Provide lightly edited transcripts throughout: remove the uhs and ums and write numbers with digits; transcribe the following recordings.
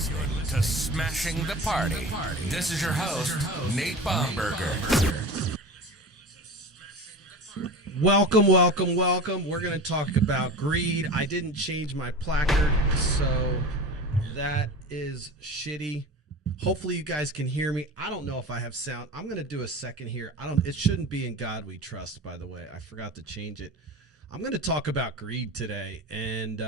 listening to Smashing the Party. This is your host, Nate Baumberger. Welcome. We're going to talk about greed. I didn't change my placard, so that is shitty. Hopefully you guys can hear me. I don't know if I have sound. I'm going to do a second here. It shouldn't be In God We Trust, by the way. I forgot to change it. I'm going to talk about greed today, and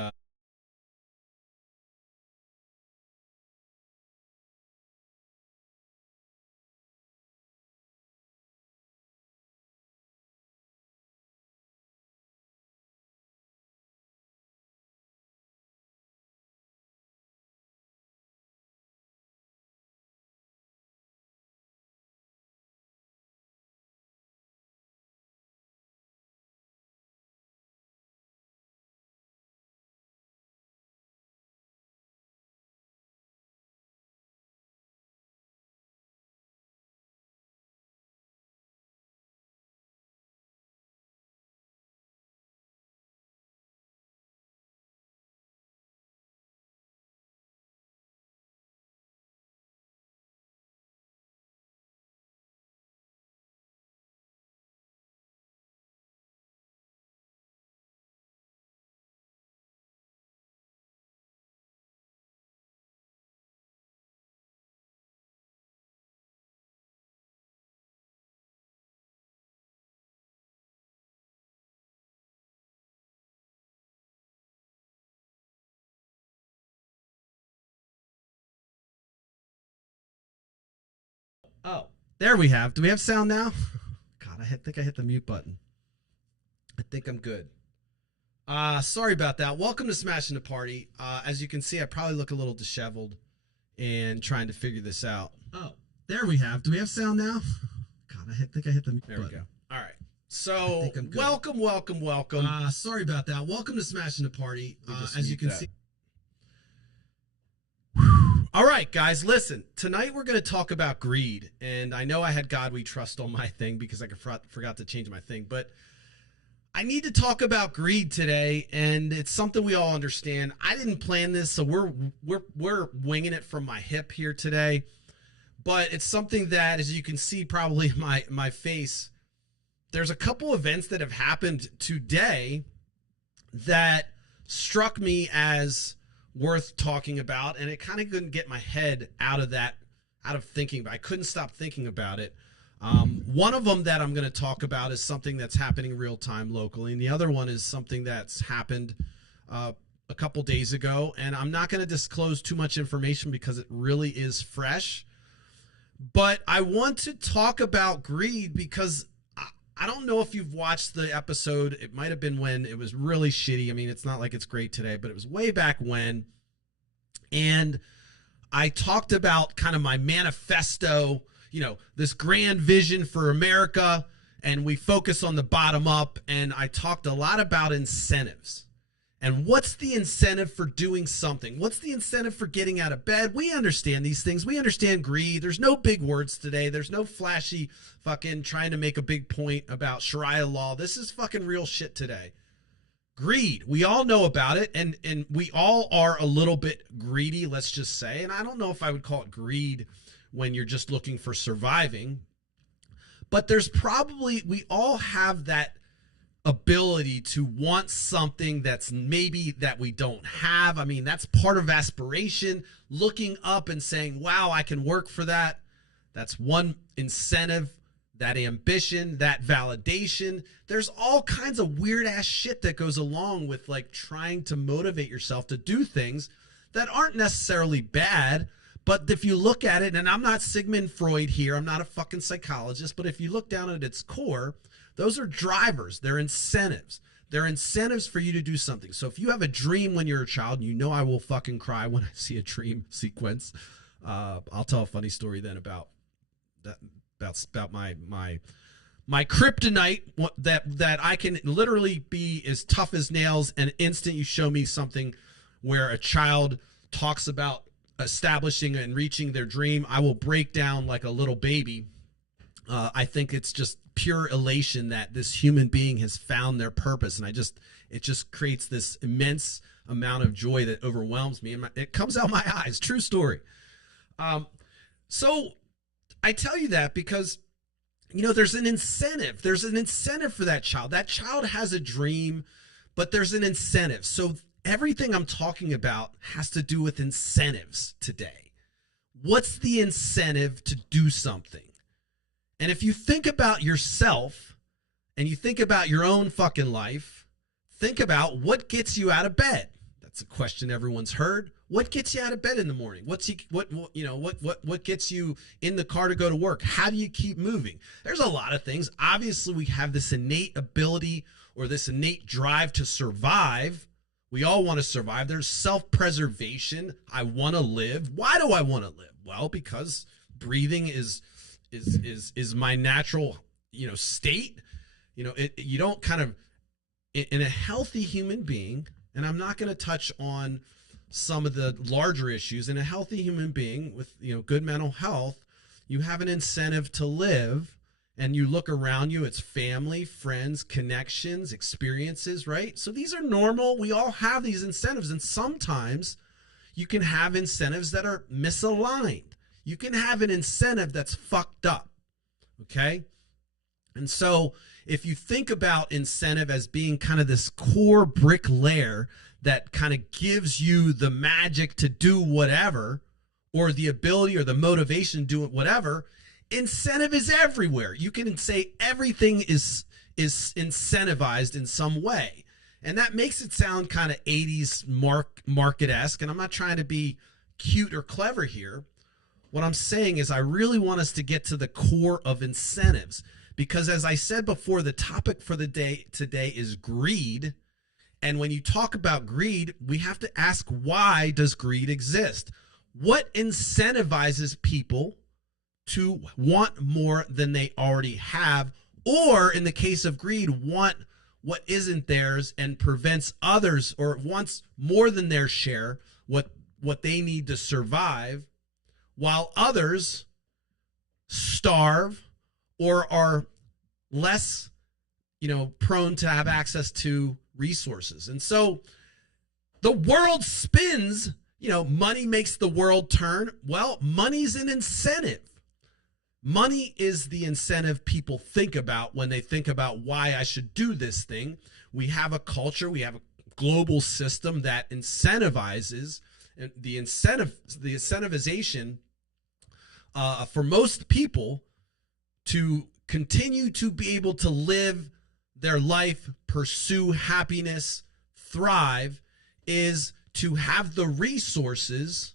oh, there we have. Do we have sound now? God, I think I hit the mute button. I think I'm good. Sorry about that. Welcome to Smashing the Party. As you can see, I probably look a little disheveled and trying to figure this out. Oh, there we have. Do we have sound now? God, I think I hit the mute button. There we go. All right. So, welcome. Sorry about that. Welcome to Smashing the Party. As you can see. All right, guys, listen. Tonight we're going to talk about greed. And I know I had God We Trust on my thing because I forgot to change my thing. But I need to talk about greed today, and it's something we all understand. I didn't plan this, so we're winging it from my hip here today. But it's something that, as you can see probably in my face, there's a couple events that have happened today that struck me as worth talking about, and it kind of couldn't get my head out of thinking, but I couldn't stop thinking about it. One of them that I'm going to talk about is something that's happening real time locally, and the other one is something that's happened a couple days ago, and I'm not going to disclose too much information because it really is fresh. But I want to talk about greed because I don't know if you've watched the episode. It might have been when it was really shitty. I mean, it's not like it's great today, but it was way back when. And I talked about kind of my manifesto, this grand vision for America, and we focus on the bottom up. And I talked a lot about incentives. And what's the incentive for doing something? What's the incentive for getting out of bed? We understand these things. We understand greed. There's no big words today. There's no flashy fucking trying to make a big point about Sharia law. This is fucking real shit today. Greed. We all know about it, and we all are a little bit greedy, let's just say. And I don't know if I would call it greed when you're just looking for surviving. But we all have that ability to want something that's maybe that we don't have. I mean, that's part of aspiration, looking up and saying, wow, I can work for that. That's one incentive, that ambition, that validation. There's all kinds of weird ass shit that goes along with like trying to motivate yourself to do things that aren't necessarily bad. But if you look at it, and I'm not Sigmund Freud here, I'm not a fucking psychologist, but if you look down at its core, those are drivers. They're incentives. They're incentives for you to do something. So if you have a dream when you're a child, and you know I will fucking cry when I see a dream sequence. I'll tell a funny story then about that, about my kryptonite, that I can literally be as tough as nails, and instant you show me something where a child talks about establishing and reaching their dream, I will break down like a little baby. I think it's just pure elation that this human being has found their purpose, and it just creates this immense amount of joy that overwhelms me, and it comes out my eyes. True story. So I tell you that because, there's an incentive. There's an incentive for that child. That child has a dream, but there's an incentive. So everything I'm talking about has to do with incentives today. What's the incentive to do something? And if you think about yourself and you think about your own fucking life, think about what gets you out of bed. That's a question everyone's heard. What gets you out of bed in the morning? What gets you in the car to go to work? How do you keep moving? There's a lot of things. Obviously, we have this innate ability or this innate drive to survive. We all want to survive. There's self-preservation. I want to live. Why do I want to live? Well, because breathing is my natural, state. You don't kind of, in a healthy human being, and I'm not going to touch on some of the larger issues. In a healthy human being with, good mental health, you have an incentive to live, and you look around you, it's family, friends, connections, experiences, right? So these are normal. We all have these incentives, and sometimes you can have incentives that are misaligned. You can have an incentive that's fucked up, okay? And so if you think about incentive as being kind of this core brick layer that kind of gives you the magic to do whatever, or the ability or the motivation to do whatever, incentive is everywhere. You can say everything is incentivized in some way. And that makes it sound kind of 80s market-esque, and I'm not trying to be cute or clever here. What I'm saying is I really want us to get to the core of incentives, because as I said before, the topic for the day today is greed. And when you talk about greed, we have to ask, why does greed exist? What incentivizes people to want more than they already have, or in the case of greed, want what isn't theirs and prevents others, or wants more than their share, what they need to survive, while others starve or are less, prone to have access to resources. And so the world spins, money makes the world turn. Well, money's an incentive. Money is the incentive people think about when they think about why I should do this thing. We have a culture, we have a global system that incentivizes, and the incentivization for most people to continue to be able to live their life, pursue happiness, thrive, is to have the resources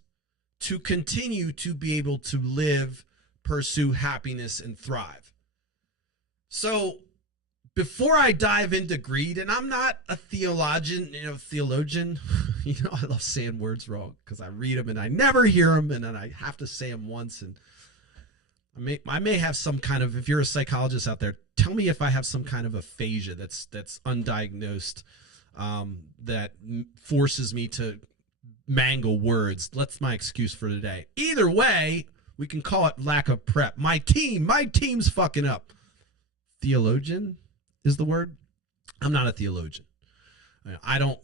to continue to be able to live, pursue happiness, and thrive. So before I dive into greed, and I'm not a theologian, I love saying words wrong because I read them and I never hear them, and then I have to say them once, and I may have some kind of, if you're a psychologist out there, tell me if I have some kind of aphasia that's undiagnosed, that forces me to mangle words. That's my excuse for today. Either way, we can call it lack of prep. My team's fucking up. Theologian is the word. I'm not a theologian. I don't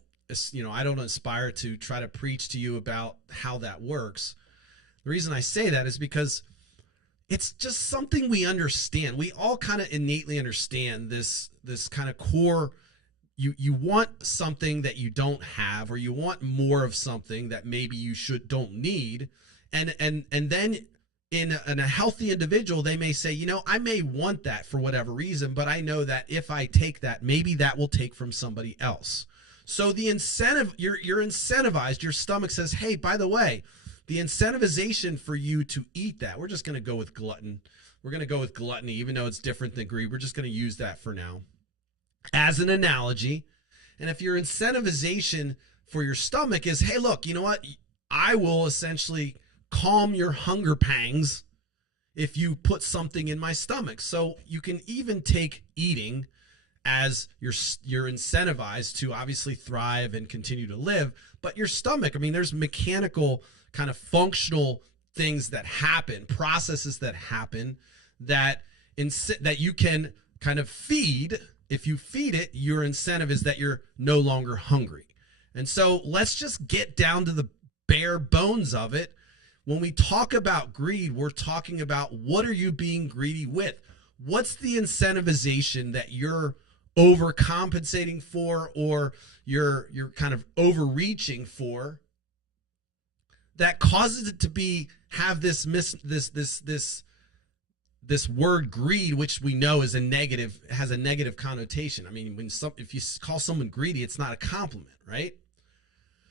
aspire to try to preach to you about how that works. The reason I say that is because it's just something we understand. We all kind of innately understand this kind of core. You want something that you don't have, or you want more of something that maybe you don't need. And then in a healthy individual, they may say, I may want that for whatever reason, but I know that if I take that, maybe that will take from somebody else. So the incentive, you're incentivized. Your stomach says, hey, by the way, the incentivization for you to eat that, we're just going to go with glutton. We're going to go with gluttony, even though it's different than greed. We're just going to use that for now as an analogy. And if your incentivization for your stomach is, hey, look, you know what? I will essentially calm your hunger pangs if you put something in my stomach. So you can even take eating as you're incentivized to obviously thrive and continue to live. But your stomach, there's mechanical kind of functional things that happen, processes that happen that you can kind of feed if you feed it, your incentive is that you're no longer hungry. And so let's just get down to the bare bones of it. When we talk about greed, we're talking about what are you being greedy with? What's the incentivization that you're overcompensating for, or you're kind of overreaching for, that causes it to have this word greed, which we know is has a negative connotation. I mean, if you call someone greedy, it's not a compliment, right?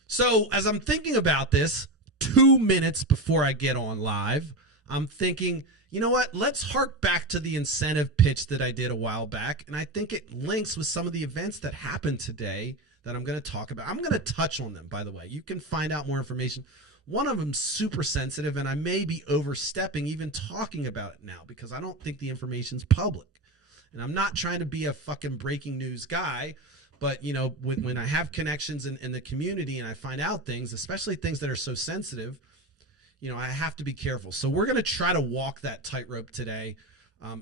So as I'm thinking about this, 2 minutes before I get on live, I'm thinking, you know what? Let's hark back to the incentive pitch that I did a while back. And I think it links with some of the events that happened today that I'm going to talk about. I'm going to touch on them, by the way. You can find out more information. One of them's super sensitive, and I may be overstepping even talking about it now because I don't think the information's public. And I'm not trying to be a fucking breaking news guy, but, you know, when I have connections in the community and I find out things, especially things that are so sensitive, you know, I have to be careful. So we're going to try to walk that tightrope today.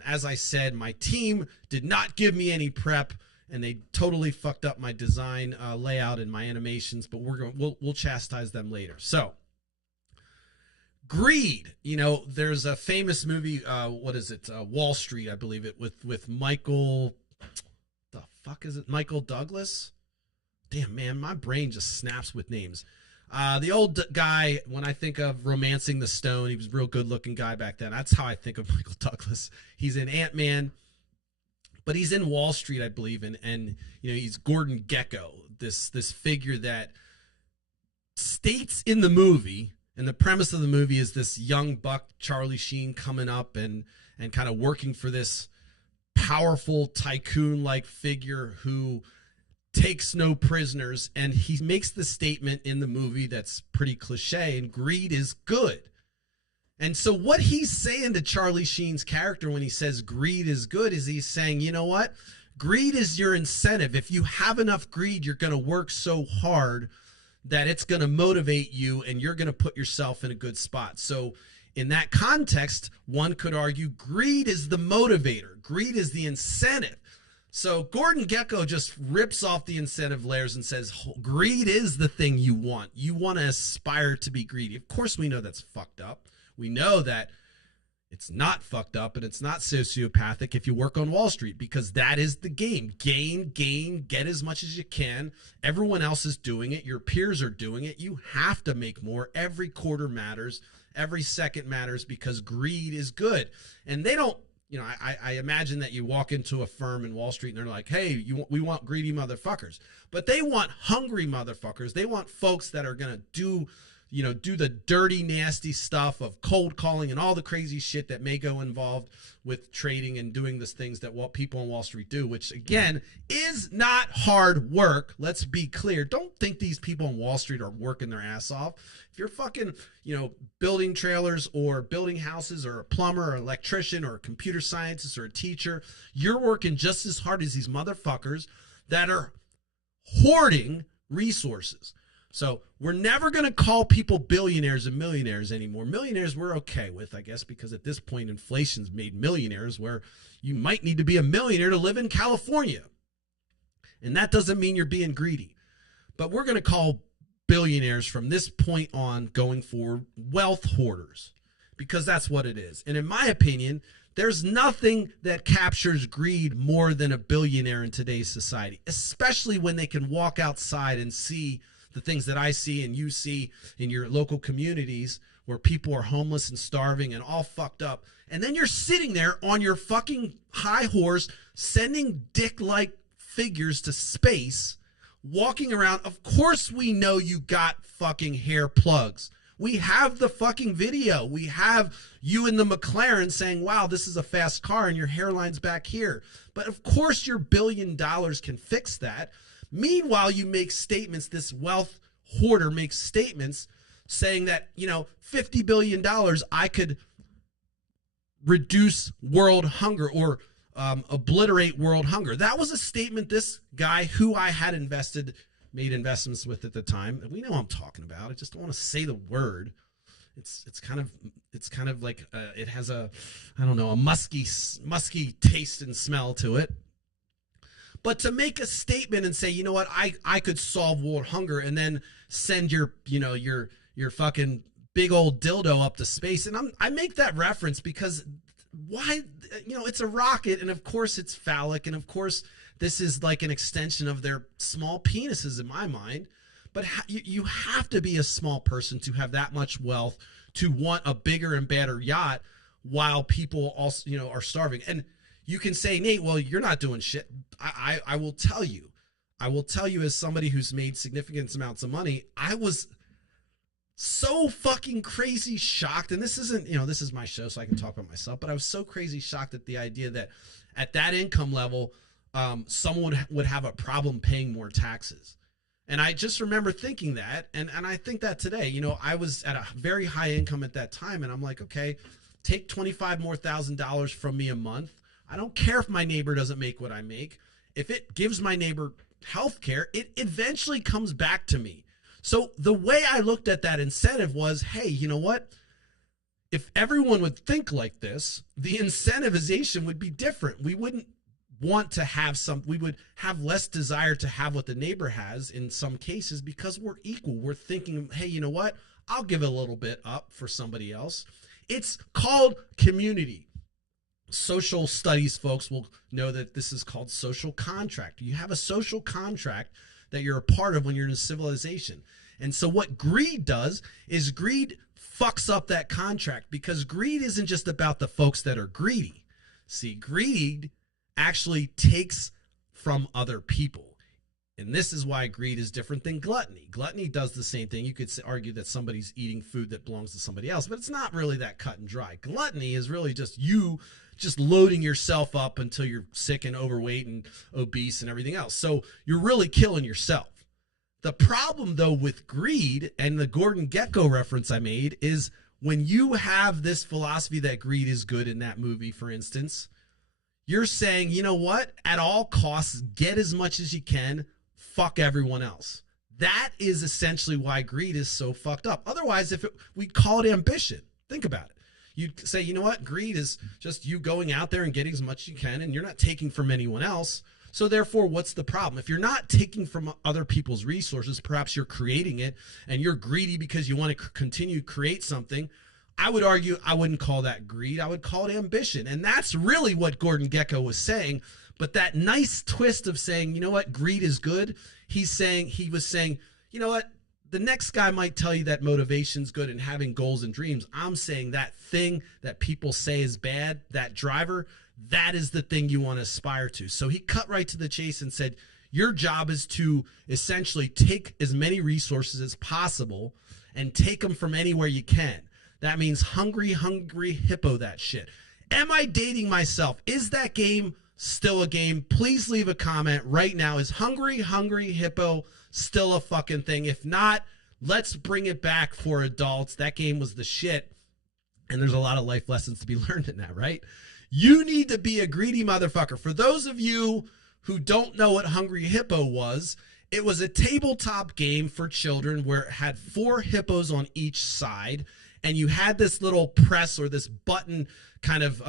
As I said, my team did not give me any prep, and they totally fucked up my design layout and my animations, but we'll chastise them later. So greed, you know, there's a famous movie, what is it? Wall Street, I believe it, with Michael, the fuck is it? Michael Douglas? Damn, man, my brain just snaps with names. The old guy, when I think of Romancing the Stone, he was a real good looking guy back then. That's how I think of Michael Douglas. He's in Ant-Man, but he's in Wall Street, I believe. And you know, he's Gordon Gekko, this figure that states in the movie, and the premise of the movie is this young buck, Charlie Sheen, coming up and kind of working for this powerful tycoon-like figure who takes no prisoners, and he makes the statement in the movie that's pretty cliche, and greed is good. And so what he's saying to Charlie Sheen's character when he says greed is good is he's saying, you know what? Greed is your incentive. If you have enough greed, you're going to work so hard that it's going to motivate you and you're going to put yourself in a good spot. So in that context, one could argue greed is the motivator. Greed is the incentive. So Gordon Gekko just rips off the incentive layers and says, greed is the thing you want. You want to aspire to be greedy. Of course, we know that's fucked up. We know that it's not fucked up and it's not sociopathic if you work on Wall Street, because that is the game. Gain, get as much as you can. Everyone else is doing it. Your peers are doing it. You have to make more. Every quarter matters. Every second matters, because greed is good. And they don't, you know, I imagine that you walk into a firm in Wall Street and they're like, hey, we want greedy motherfuckers. But they want hungry motherfuckers. They want folks that are going to do the dirty, nasty stuff of cold calling and all the crazy shit that may go involved with trading and doing these things that what people on Wall Street do, which again is not hard work. Let's be clear. Don't think these people on Wall Street are working their ass off. If you're fucking, you know, building trailers or building houses or a plumber or an electrician or a computer scientist or a teacher, you're working just as hard as these motherfuckers that are hoarding resources. So we're never going to call people billionaires and millionaires anymore. Millionaires we're okay with, I guess, because at this point inflation's made millionaires where you might need to be a millionaire to live in California. And that doesn't mean you're being greedy. But we're going to call billionaires from this point on going forward wealth hoarders, because that's what it is. And in my opinion, there's nothing that captures greed more than a billionaire in today's society, especially when they can walk outside and see the things that I see and you see in your local communities where people are homeless and starving and all fucked up. And then you're sitting there on your fucking high horse, sending dick-like figures to space, walking around. Of course we know you got fucking hair plugs. We have the fucking video. We have you in the McLaren saying, wow, this is a fast car and your hairline's back here. But of course your $1 billion can fix that. Meanwhile, you make statements, this wealth hoarder makes statements saying that, you know, $50 billion, I could reduce world hunger or obliterate world hunger. That was a statement this guy who I had made investments with at the time. We know what I'm talking about. I just don't want to say the word. It's kind of like it has a musky taste and smell to it. But to make a statement and say, you know what, I could solve world hunger and then send your, your fucking big old dildo up to space. And I make that reference because why, it's a rocket, and of course it's phallic, and of course this is like an extension of their small penises in my mind. But you have to be a small person to have that much wealth to want a bigger and better yacht while people also, are starving. And you can say, Nate, well, you're not doing shit. I will tell you. I will tell you, as somebody who's made significant amounts of money, I was so fucking crazy shocked. And this isn't, this is my show, so I can talk about myself, but I was so crazy shocked at the idea that at that income level, someone would have a problem paying more taxes. And I just remember thinking that, and I think that today, I was at a very high income at that time, and I'm like, okay, take $25,000 more from me a month. I don't care if my neighbor doesn't make what I make. If it gives my neighbor health care, it eventually comes back to me. So the way I looked at that incentive was, hey, you know what? If everyone would think like this, the incentivization would be different. We wouldn't want to have we would have less desire to have what the neighbor has in some cases because we're equal. We're thinking, hey, you know what? I'll give a little bit up for somebody else. It's called community. Social studies folks will know that this is called social contract. You have a social contract that you're a part of when you're in a civilization. And so what greed does is greed fucks up that contract, because greed isn't just about the folks that are greedy. See, greed actually takes from other people. And this is why greed is different than gluttony. Gluttony does the same thing. You could argue that somebody's eating food that belongs to somebody else, but it's not really that cut and dry. Gluttony is really just you just loading yourself up until you're sick and overweight and obese and everything else. So you're really killing yourself. The problem, though, with greed, and the Gordon Gekko reference I made, is when you have this philosophy that greed is good in that movie, for instance, you're saying, you know what? At all costs, get as much as you can. Fuck everyone else. That is essentially why greed is so fucked up. Otherwise, we call it ambition. Think about it. You'd say, you know what? Greed is just you going out there and getting as much as you can, and you're not taking from anyone else. So therefore, what's the problem? If you're not taking from other people's resources, perhaps you're creating it, and you're greedy because you want to continue to create something. I would argue I wouldn't call that greed. I would call it ambition. And that's really what Gordon Gekko was saying. But that nice twist of saying, you know what, greed is good. He was saying, you know what, the next guy might tell you that motivation's good and having goals and dreams. I'm saying that thing that people say is bad, that driver, that is the thing you want to aspire to. So he cut right to the chase and said, your job is to essentially take as many resources as possible and take them from anywhere you can. That means hungry hippo that shit. Am I dating myself? Is that game still a game? Please leave a comment right now. Is hungry hippo still a fucking thing? If not, let's bring it back for adults. That game was the shit. And there's a lot of life lessons to be learned in that, right? You need to be a greedy motherfucker. For those of you who don't know what Hungry Hippo was, it was a tabletop game for children where it had 4 hippos on each side. And you had this little press or this button kind of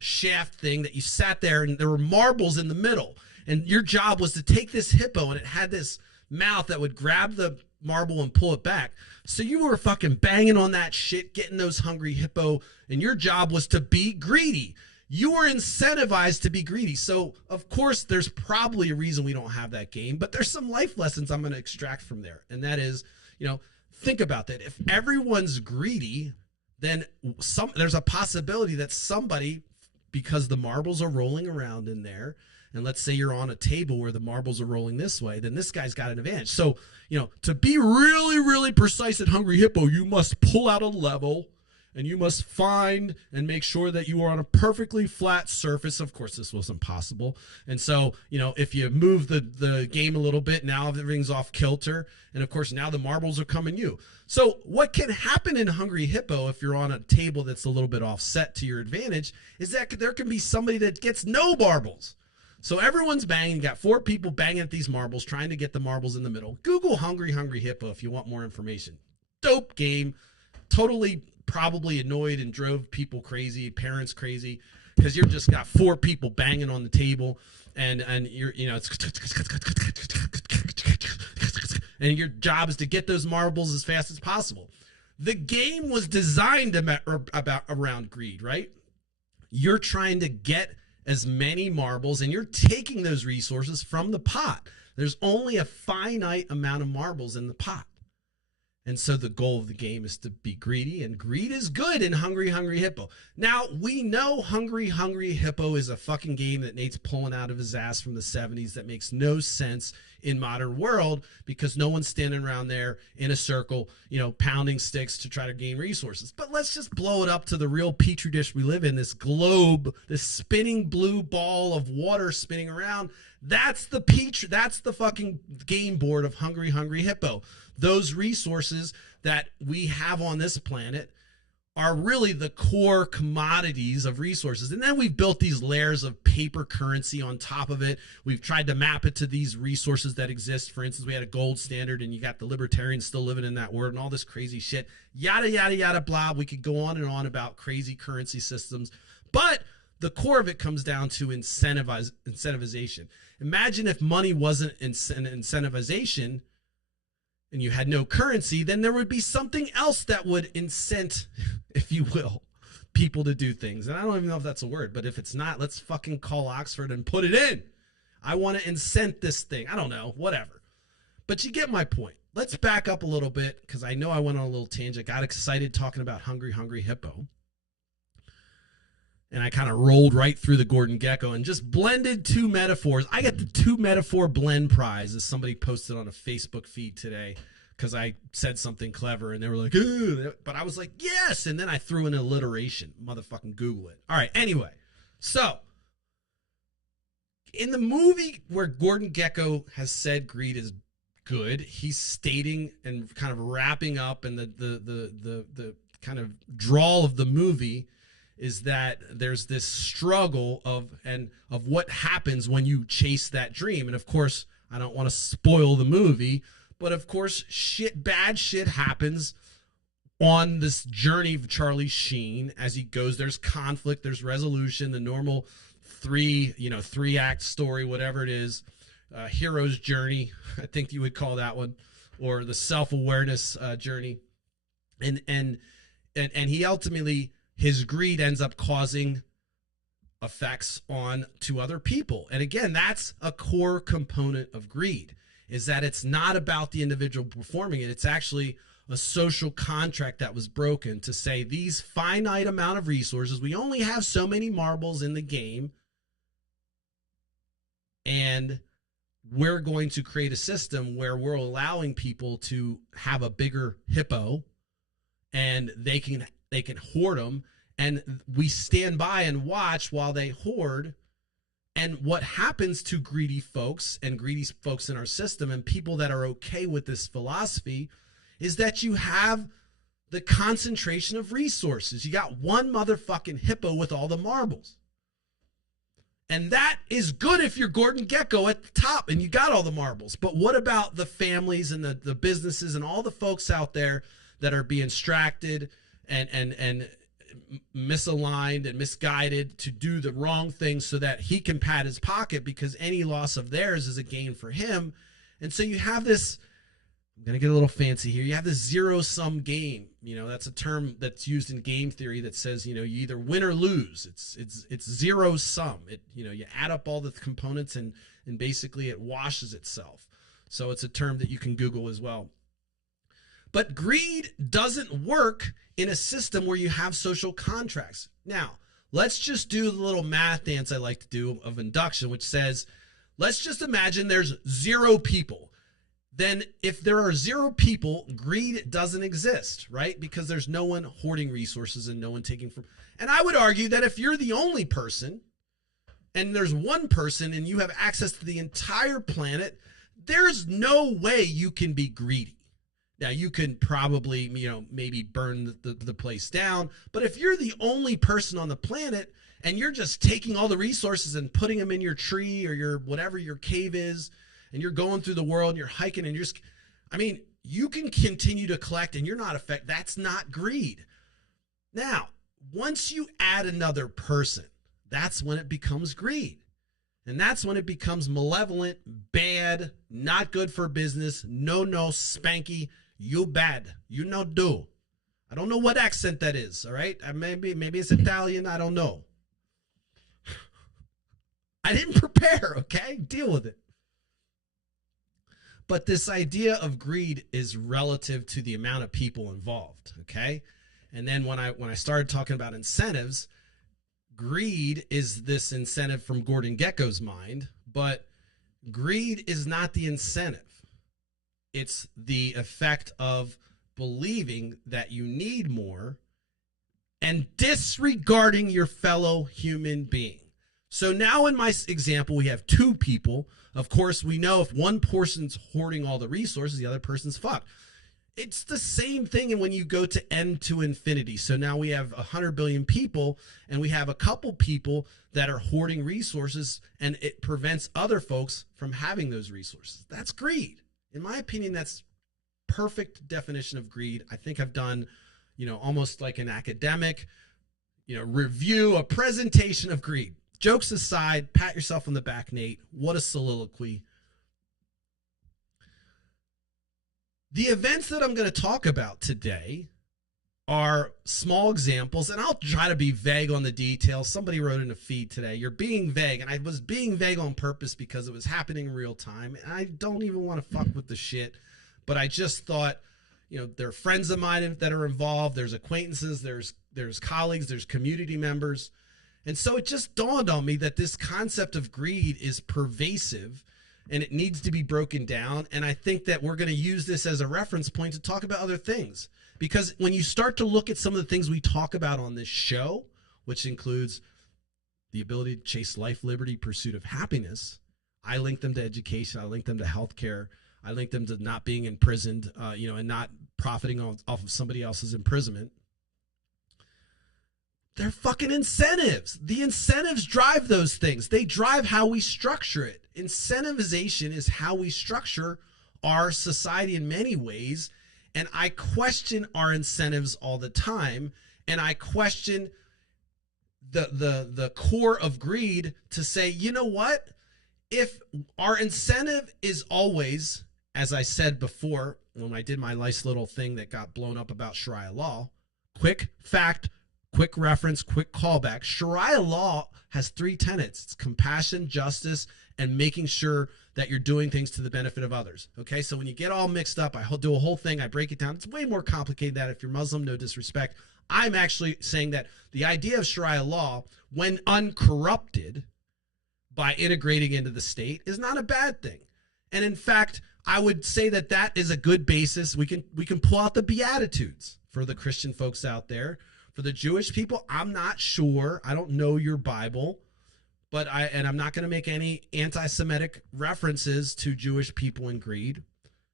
shaft thing that you sat there, and there were marbles in the middle. And your job was to take this hippo, and it had this mouth that would grab the marble and pull it back. So you were fucking banging on that shit, getting those hungry hippo, and your job was to be greedy. You were incentivized to be greedy. So, of course, there's probably a reason we don't have that game, but there's some life lessons I'm going to extract from there. And that is, think about that. If everyone's greedy, then there's a possibility that somebody, because the marbles are rolling around in there, and let's say you're on a table where the marbles are rolling this way, then this guy's got an advantage. So, to be really, really precise at Hungry Hippo, you must pull out a level, and you must find and make sure that you are on a perfectly flat surface. Of course, this wasn't possible. And so, if you move the game a little bit, now everything's off kilter. And of course, now the marbles are coming you. So what can happen in Hungry Hippo if you're on a table that's a little bit offset to your advantage is that there can be somebody that gets no marbles. So everyone's banging. You got 4 people banging at these marbles, trying to get the marbles in the middle. Google Hungry Hippo if you want more information. Dope game. Totally probably annoyed and drove people crazy, parents crazy, because you're just got 4 people banging on the table, and you're, it's, and your job is to get those marbles as fast as possible. The game was designed around greed, right? You're trying to get as many marbles, and you're taking those resources from the pot. There's only a finite amount of marbles in the pot. And so the goal of the game is to be greedy, and greed is good in Hungry Hungry Hippo. Now, we know Hungry Hungry Hippo is a fucking game that Nate's pulling out of his ass from the 70s that makes no sense in modern world, because no one's standing around there in a circle, pounding sticks to try to gain resources. But let's just blow it up to the real petri dish we live in, this globe, this spinning blue ball of water spinning around. That's the fucking game board of Hungry Hungry Hippo. Those resources that we have on this planet are really the core commodities of resources. And then we've built these layers of paper currency on top of it. We've tried to map it to these resources that exist. For instance, we had a gold standard, and you got the libertarians still living in that world and all this crazy shit. Yada, yada, yada, blah. We could go on and on about crazy currency systems. But the core of it comes down to incentivization. Imagine if money wasn't an incentivization, and you had no currency, then there would be something else that would incent, if you will, people to do things. And I don't even know if that's a word, but if it's not, let's fucking call Oxford and put it in. I want to incent this thing. I don't know, whatever. But you get my point. Let's back up a little bit, because I know I went on a little tangent. Got excited talking about Hungry Hungry Hippo. And I kind of rolled right through the Gordon Gekko and just blended 2 metaphors. I got the 2 metaphor blend prize, as somebody posted on a Facebook feed today, because I said something clever, and they were like, ugh. But I was like, yes. And then I threw in alliteration. Motherfucking Google it. All right. Anyway, so in the movie where Gordon Gekko has said greed is good, he's stating and kind of wrapping up, and the kind of drawl of the movie is that there's this struggle of what happens when you chase that dream. And of course, I don't want to spoil the movie, but of course, bad shit happens on this journey of Charlie Sheen as he goes. There's conflict, there's resolution, the normal 3-act story, whatever it is, hero's journey, I think you would call that one, or the self-awareness journey. And he ultimately, his greed ends up causing effects on to other people. And again, that's a core component of greed, is that it's not about the individual performing it. It's actually a social contract that was broken to say these finite amount of resources, we only have so many marbles in the game, and we're going to create a system where we're allowing people to have a bigger hippo, and they can hoard them, and we stand by and watch while they hoard. And what happens to greedy folks and greedy folks in our system and people that are okay with this philosophy is that you have the concentration of resources. You got one motherfucking hippo with all the marbles. And that is good if you're Gordon Gekko at the top and you got all the marbles. But what about the families and the businesses and all the folks out there that are being distracted and misaligned and misguided to do the wrong thing so that he can pad his pocket, because any loss of theirs is a gain for him? And so you have this, I'm going to get a little fancy here, you have this zero-sum game. That's a term that's used in game theory that says, you either win or lose. It's zero sum. You add up all the components and basically it washes itself. So it's a term that you can Google as well. But greed doesn't work in a system where you have social contracts. Now, let's just do the little math dance I like to do of induction, which says, let's just imagine there's 0 people. Then if there are 0 people, greed doesn't exist, right? Because there's no one hoarding resources and no one taking from. And I would argue that if you're the only person and there's one person and you have access to the entire planet, there's no way you can be greedy. Now, you can probably, maybe burn the place down. But if you're the only person on the planet and you're just taking all the resources and putting them in your tree or your whatever your cave is, and you're going through the world and you're hiking and you're just, you can continue to collect and you're not that's not greed. Now, once you add another person, that's when it becomes greed. And that's when it becomes malevolent, bad, not good for business, no, spanky, you bad, you no do. I don't know what accent that is, all right? Maybe it's Italian, I don't know. I didn't prepare, okay? Deal with it. But this idea of greed is relative to the amount of people involved, okay? And then when I started talking about incentives, greed is this incentive from Gordon Gekko's mind, but greed is not the incentive. It's the effect of believing that you need more and disregarding your fellow human being. So now in my example, we have two people. Of course, we know if one person's hoarding all the resources, the other person's fucked. It's the same thing and when you go to n to infinity. So now we have 100 billion people and we have a couple people that are hoarding resources and it prevents other folks from having those resources. That's greed. In my opinion, that's perfect definition of greed. I think I've done, almost like an academic, review, a presentation of greed. Jokes aside, pat yourself on the back, Nate. What a soliloquy. The events that I'm going to talk about today are small examples, and I'll try to be vague on the details. Somebody wrote in a feed today, you're being vague, and I was being vague on purpose because it was happening in real time, and I don't even want to fuck with the shit, but I just thought, there are friends of mine that are involved, there's acquaintances, there's colleagues, there's community members. And so it just dawned on me that this concept of greed is pervasive and it needs to be broken down. And I think that we're going to use this as a reference point to talk about other things. Because when you start to look at some of the things we talk about on this show, which includes the ability to chase life, liberty, pursuit of happiness, I link them to education, I link them to healthcare, I link them to not being imprisoned, and not profiting off of somebody else's imprisonment. They're fucking incentives. The incentives drive those things. They drive how we structure it. Incentivization is how we structure our society in many ways. And I question our incentives all the time. And I question the core of greed to say, you know what? If our incentive is always, as I said before, when I did my nice little thing that got blown up about Sharia law, quick fact, quick reference, quick callback. Sharia law has three tenets. It's compassion, justice, and making sure that you're doing things to the benefit of others. Okay, so when you get all mixed up, I do a whole thing, I break it down. It's way more complicated than that. If you're Muslim, no disrespect. I'm actually saying that the idea of Sharia law, when uncorrupted by integrating into the state, is not a bad thing. And in fact, I would say that that is a good basis. We can pull out the Beatitudes for the Christian folks out there. For the Jewish people, I'm not sure. I don't know your Bible, but I'm not going to make any anti-Semitic references to Jewish people and greed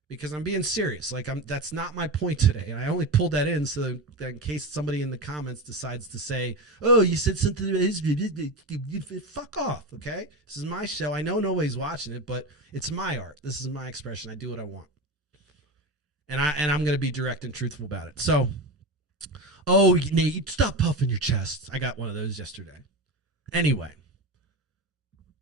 because I'm being serious. That's not my point today. And I only pulled that in so that in case somebody in the comments decides to say, oh, you said something about history, fuck off, okay? This is my show. I know nobody's watching it, but it's my art. This is my expression. I do what I want. And I'm going to be direct and truthful about it. So, oh, Nate, stop puffing your chest. I got one of those yesterday. Anyway,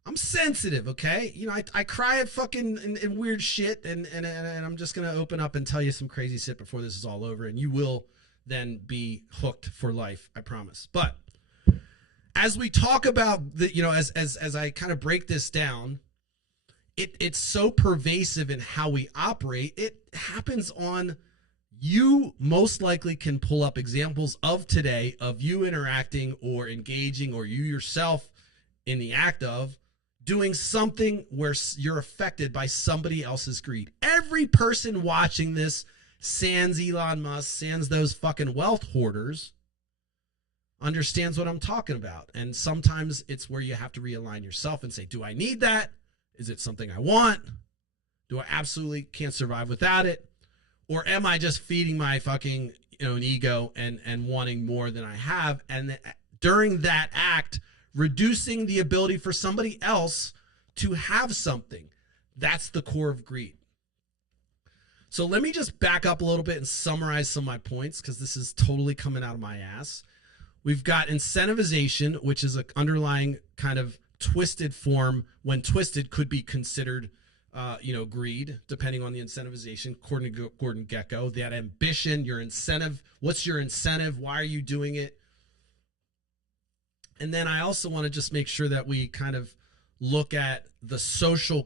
I'm sensitive, okay? I cry at fucking in weird shit, and I'm just going to open up and tell you some crazy shit before this is all over, and you will then be hooked for life, I promise. But as we talk about, as I kind of break this down, it's so pervasive in how we operate. It happens on... You most likely can pull up examples of today of you interacting or engaging or you yourself in the act of doing something where you're affected by somebody else's greed. Every person watching this, sans Elon Musk, sans those fucking wealth hoarders, understands what I'm talking about. And sometimes it's where you have to realign yourself and say, do I need that? Is it something I want? Do I absolutely can't survive without it? Or am I just feeding my fucking an ego and wanting more than I have? And during that act, reducing the ability for somebody else to have something. That's the core of greed. So let me just back up a little bit and summarize some of my points because this is totally coming out of my ass. We've got incentivization, which is an underlying kind of twisted form. When twisted, could be considered, greed, depending on the incentivization. According to Gordon Gekko, that ambition, your incentive. What's your incentive? Why are you doing it? And then I also want to just make sure that we kind of look at the social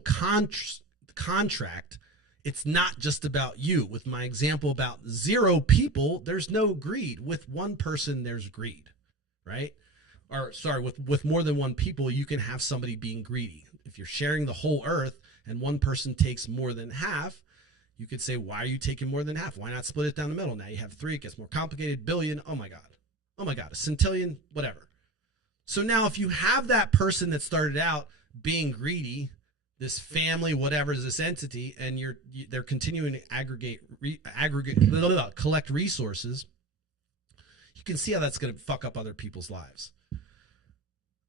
contract. It's not just about you. With my example about 0 people, there's no greed. With 1 person, there's greed, right? Or sorry, with more than 1 people, you can have somebody being greedy. If you're sharing the whole earth and 1 person takes more than half, you could say, why are you taking more than half? Why not split it down the middle? Now you have 3, it gets more complicated. Billion, oh my God, a centillion, whatever. So now if you have that person that started out being greedy, this family, whatever is this entity, and they're continuing to collect resources, you can see how that's going to fuck up other people's lives.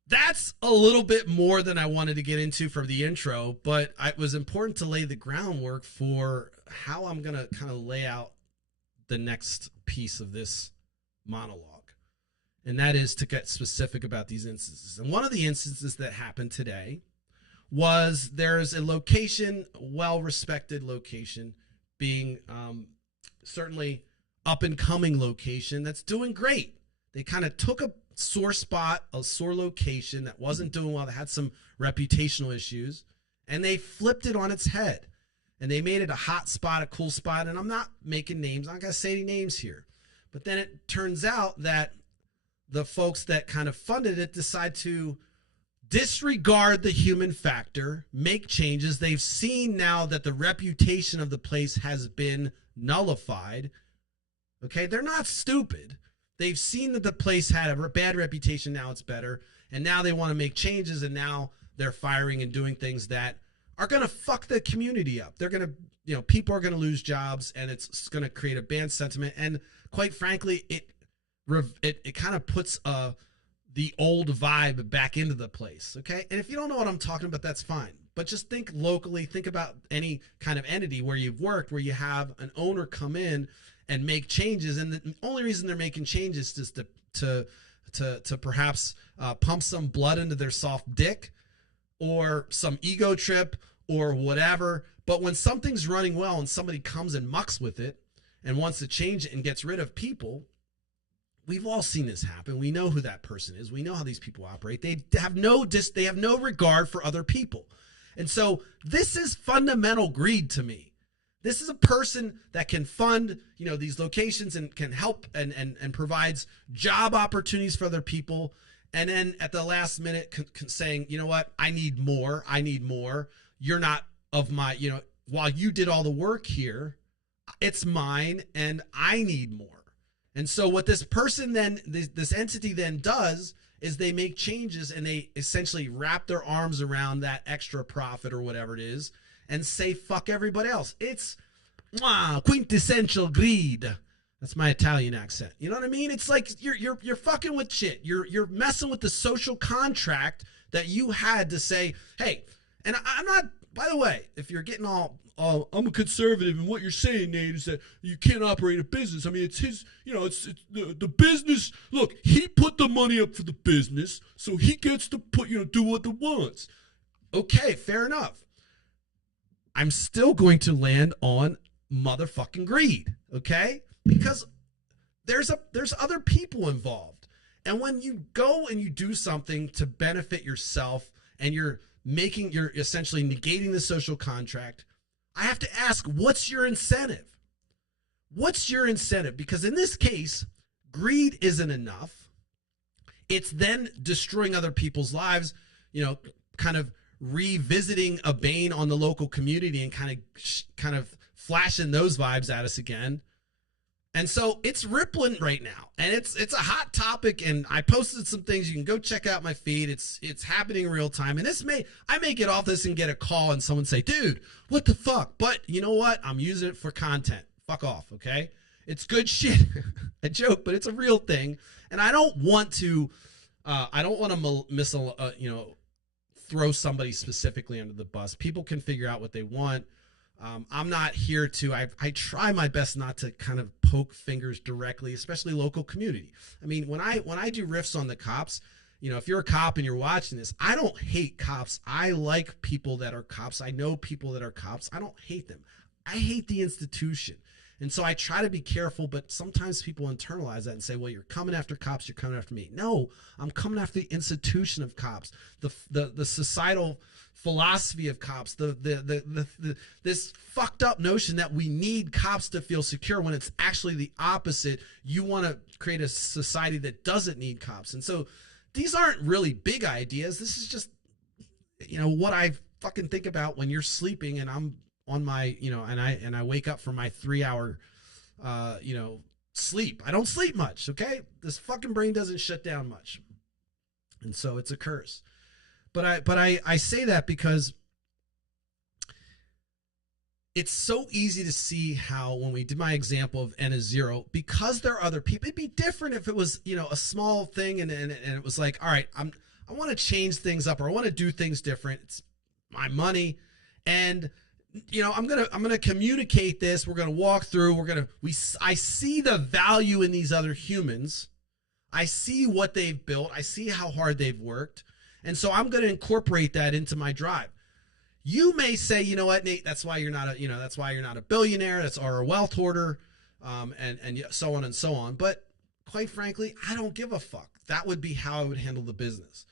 That's a little bit more than I wanted to get into for the intro, but it was important to lay the groundwork for how I'm going to kind of lay out the next piece of this monologue. And that is to get specific about these instances. And one of the instances that happened today was there's a location, well-respected location, being certainly up-and-coming location that's doing great. They kind of took a sore spot, a sore location that wasn't doing well, that had some reputational issues, and they flipped it on its head. And they made it a hot spot, a cool spot, and I'm not making names. I'm not going to say any names here. But then it turns out that the folks that kind of funded it decide to disregard the human factor, make changes. They've seen now that the reputation of the place has been nullified. Okay, they're not stupid. They've seen that the place had a bad reputation, now it's better. And now they want to make changes, and now they're firing and doing things that are going to fuck the community up. They're going to, people are going to lose jobs, and it's going to create a bad sentiment. And quite frankly, it kind of puts the old vibe back into the place, okay? And if you don't know what I'm talking about, that's fine. But just think locally, think about any kind of entity where you've worked, where you have an owner come in and make changes, and the only reason they're making changes is to perhaps pump some blood into their soft dick, or some ego trip, or whatever. But when something's running well and somebody comes and mucks with it and wants to change it and gets rid of people, we've all seen this happen. We know who that person is. We know how these people operate. They have no regard for other people. And so this is fundamental greed to me. This is a person that can fund, these locations and can help and provides job opportunities for other people. And then at the last minute saying, you know what, I need more. You're not of my, while you did all the work here, it's mine and I need more. And so what this person then, this entity then does is they make changes, and they essentially wrap their arms around that extra profit or whatever it is and say, fuck everybody else. It's quintessential greed. That's my Italian accent. You know what I mean? It's like you're fucking with shit. You're messing with the social contract that you had to say, hey, and I'm not, by the way, if you're getting all I'm a conservative, and what you're saying, Nate, is that you can't operate a business. I mean, it's his, it's the business. Look, he put the money up for the business, so he gets to do what he wants. Okay, fair enough. I'm still going to land on motherfucking greed, okay? Because there's other people involved. And when you go and you do something to benefit yourself, and you're essentially negating the social contract, I have to ask, what's your incentive? What's your incentive? Because in this case, greed isn't enough. It's then destroying other people's lives, kind of revisiting a bane on the local community and kind of flashing those vibes at us again. And so it's rippling right now, and it's a hot topic. And I posted some things. You can go check out my feed. It's happening in real time. And I may get off this and get a call and someone say, dude, what the fuck? But you know what? I'm using it for content. Fuck off. Okay. It's good shit. I joke, but it's a real thing. And I don't want to throw somebody specifically under the bus. People can figure out what they want. I'm not here to, I try my best not to kind of poke fingers directly, especially local community. I mean, when I do riffs on the cops, if you're a cop and you're watching this, I don't hate cops. I like people that are cops. I know people that are cops. I don't hate them. I hate the institution. And so I try to be careful, but sometimes people internalize that and say, well, you're coming after cops, you're coming after me. No, I'm coming after the institution of cops, the societal philosophy of cops, this fucked up notion that we need cops to feel secure when it's actually the opposite. You want to create a society that doesn't need cops. And so these aren't really big ideas. This is just, what I fucking think about when you're sleeping and I'm on my, and I wake up from my 3-hour, sleep. I don't sleep much. Okay. This fucking brain doesn't shut down much. And so it's a curse. But I say that because it's so easy to see how when we did my example of N is 0, because there are other people, it'd be different if it was, a small thing and it was like, all right, I want to change things up, or I want to do things different. It's my money. And, I'm going to communicate this. We're going to walk through, I see the value in these other humans. I see what they've built. I see how hard they've worked. And so I'm going to incorporate that into my drive. You may say, you know what, Nate, that's why you're not a billionaire. That's or a wealth hoarder, and so on and so on. But quite frankly, I don't give a fuck. That would be how I would handle the business.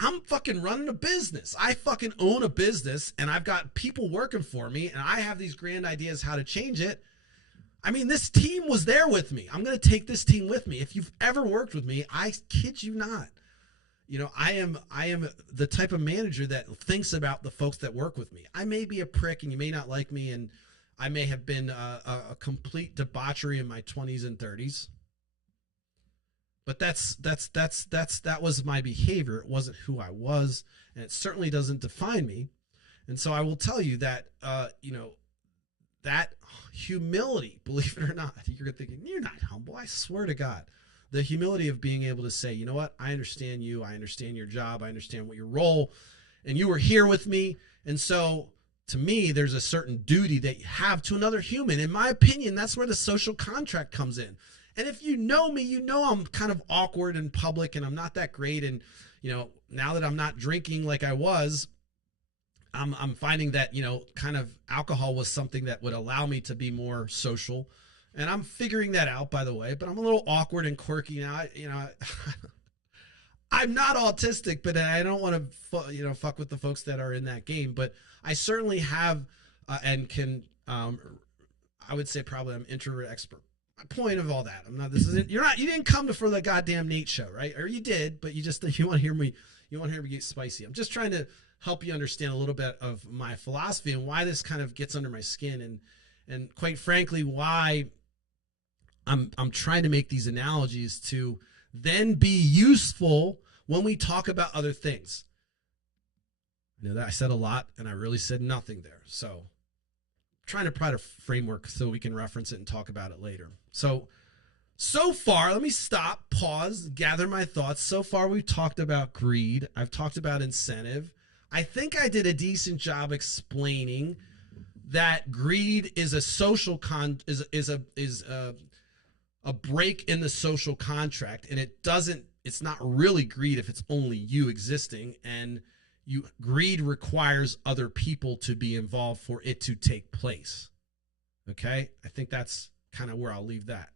I'm fucking running a business. I fucking own a business, and I've got people working for me, and I have these grand ideas how to change it. I mean, this team was there with me. I'm going to take this team with me. If you've ever worked with me, I kid you not. I am the type of manager that thinks about the folks that work with me. I may be a prick and you may not like me, and I may have been a complete debauchery in my 20s and 30s. But that was my behavior. It wasn't who I was, and it certainly doesn't define me. And so I will tell you that that humility, believe it or not, you're thinking, you're not humble. I swear to God. The humility of being able to say, you know what, I understand you. I understand your job. I understand what your role, and you were here with me. And so to me, there's a certain duty that you have to another human. In my opinion, that's where the social contract comes in. And if you know me, I'm kind of awkward in public and I'm not that great. And, now that I'm not drinking like I was, I'm finding that, kind of alcohol was something that would allow me to be more social. And I'm figuring that out, by the way, but I'm a little awkward and quirky now. I'm not autistic, but I don't want to, fuck with the folks that are in that game. But I certainly have and can, I would say probably I'm introvert expert. My point of all that, you didn't come for the goddamn Nate show, right? Or you did, but you want to hear me get spicy. I'm just trying to help you understand a little bit of my philosophy and why this kind of gets under my skin, and quite frankly, why I'm trying to make these analogies to then be useful when we talk about other things. I know that I said a lot and I really said nothing there. So I'm trying to provide a framework so we can reference it and talk about it later. So far, let me stop, pause, gather my thoughts. So far, we've talked about greed. I've talked about incentive. I think I did a decent job explaining that greed is a social a break in the social contract, and it's not really greed if it's only you existing, and greed requires other people to be involved for it to take place. Okay? I think that's kind of where I'll leave that.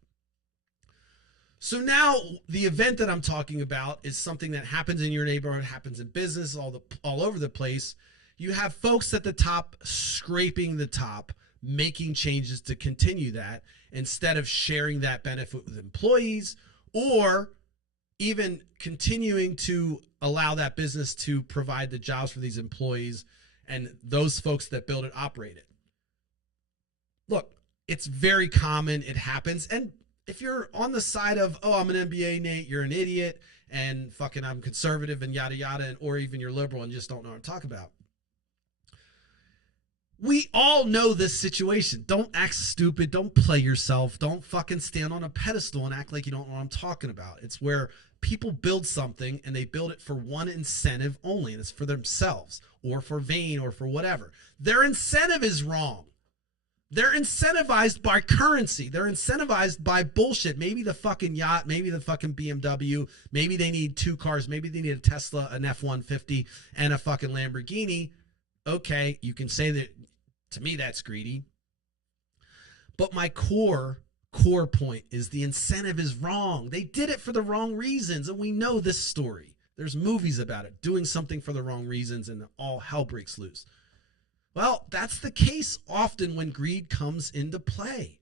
So now the event that I'm talking about is something that happens in your neighborhood, happens in business, all over the place. You have folks at the top scraping the top, making changes to continue that, instead of sharing that benefit with employees, or even continuing to allow that business to provide the jobs for these employees and those folks that build it, operate it. Look, it's very common. It happens. And if you're on the side of, oh, I'm an MBA, Nate, you're an idiot, and fucking I'm conservative and yada yada, or even you're liberal and just don't know what I'm talking about. We all know this situation. Don't act stupid. Don't play yourself. Don't fucking stand on a pedestal and act like you don't know what I'm talking about. It's where people build something and they build it for one incentive only, and it's for themselves or for vain or for whatever. Their incentive is wrong. They're incentivized by currency. They're incentivized by bullshit. Maybe the fucking yacht, maybe the fucking BMW, maybe they need 2 cars, maybe they need a Tesla, an F-150, and a fucking Lamborghini. Okay, you can say that. To me, that's greedy. But my core point is the incentive is wrong. They did it for the wrong reasons, and we know this story. There's movies about it, doing something for the wrong reasons, and all hell breaks loose. Well, that's the case often when greed comes into play.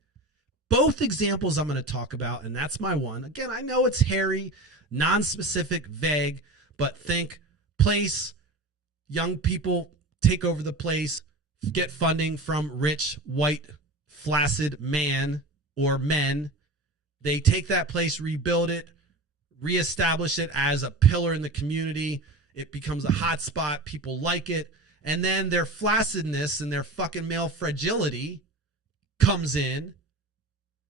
Both examples I'm going to talk about, and that's my one. Again, I know it's hairy, non-specific, vague, but think place, young people take over the place, get funding from rich, white, flaccid man or men. They take that place, rebuild it, reestablish it as a pillar in the community. It becomes a hot spot. People like it. And then their flaccidness and their fucking male fragility comes in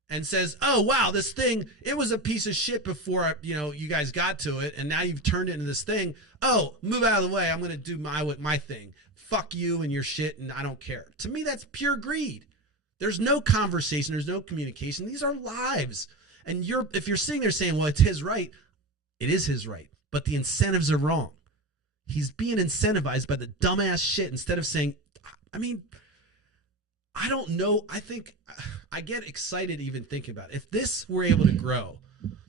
and says, oh, wow, this thing, it was a piece of shit before, you guys got to it. And now you've turned it into this thing. Oh, move out of the way. I'm going to do my thing. Fuck you and your shit, and I don't care. To me, that's pure greed. There's no conversation. There's no communication. These are lives. And if you're sitting there saying, well, it's his right, it is his right. But the incentives are wrong. He's being incentivized by the dumbass shit instead of saying, I don't know. I think I get excited even thinking about it. If this were able to grow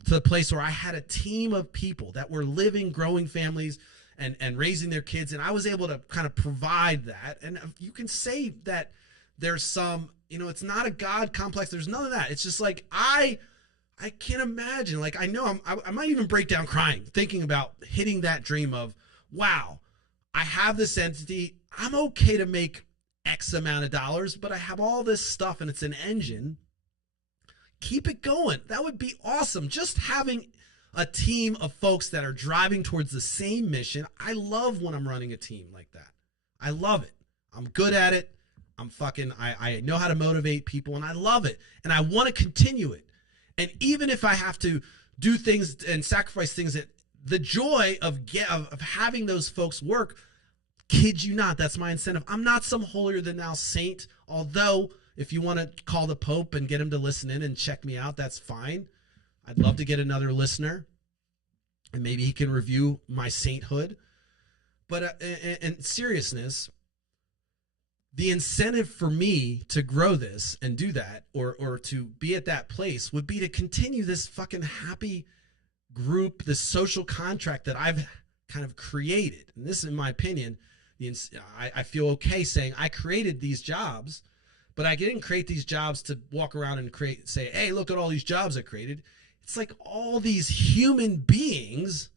to the place where I had a team of people that were living, growing families and raising their kids, and I was able to kind of provide that, and you can say that there's some, it's not a God complex. There's none of that. It's just like, I can't imagine. Like, I know I might even break down crying thinking about hitting that dream of, wow, I have this entity. I'm okay to make X amount of dollars, but I have all this stuff and it's an engine. Keep it going. That would be awesome. Just having a team of folks that are driving towards the same mission. I love when I'm running a team like that. I love it. I'm good at it. I know how to motivate people, and I love it. And I want to continue it. And even if I have to do things and sacrifice things, that the joy of having those folks work, kid you not, that's my incentive. I'm not some holier than thou saint, although if you want to call the Pope and get him to listen in and check me out, that's fine. I'd love to get another listener, and maybe he can review my sainthood. But in seriousness, the incentive for me to grow this and do that, or to be at that place, would be to continue this fucking happy group, this social contract that I've kind of created. And this, in my opinion, I feel okay saying I created these jobs, but I didn't create these jobs to walk around and say, hey, look at all these jobs I created. It's like all these human beings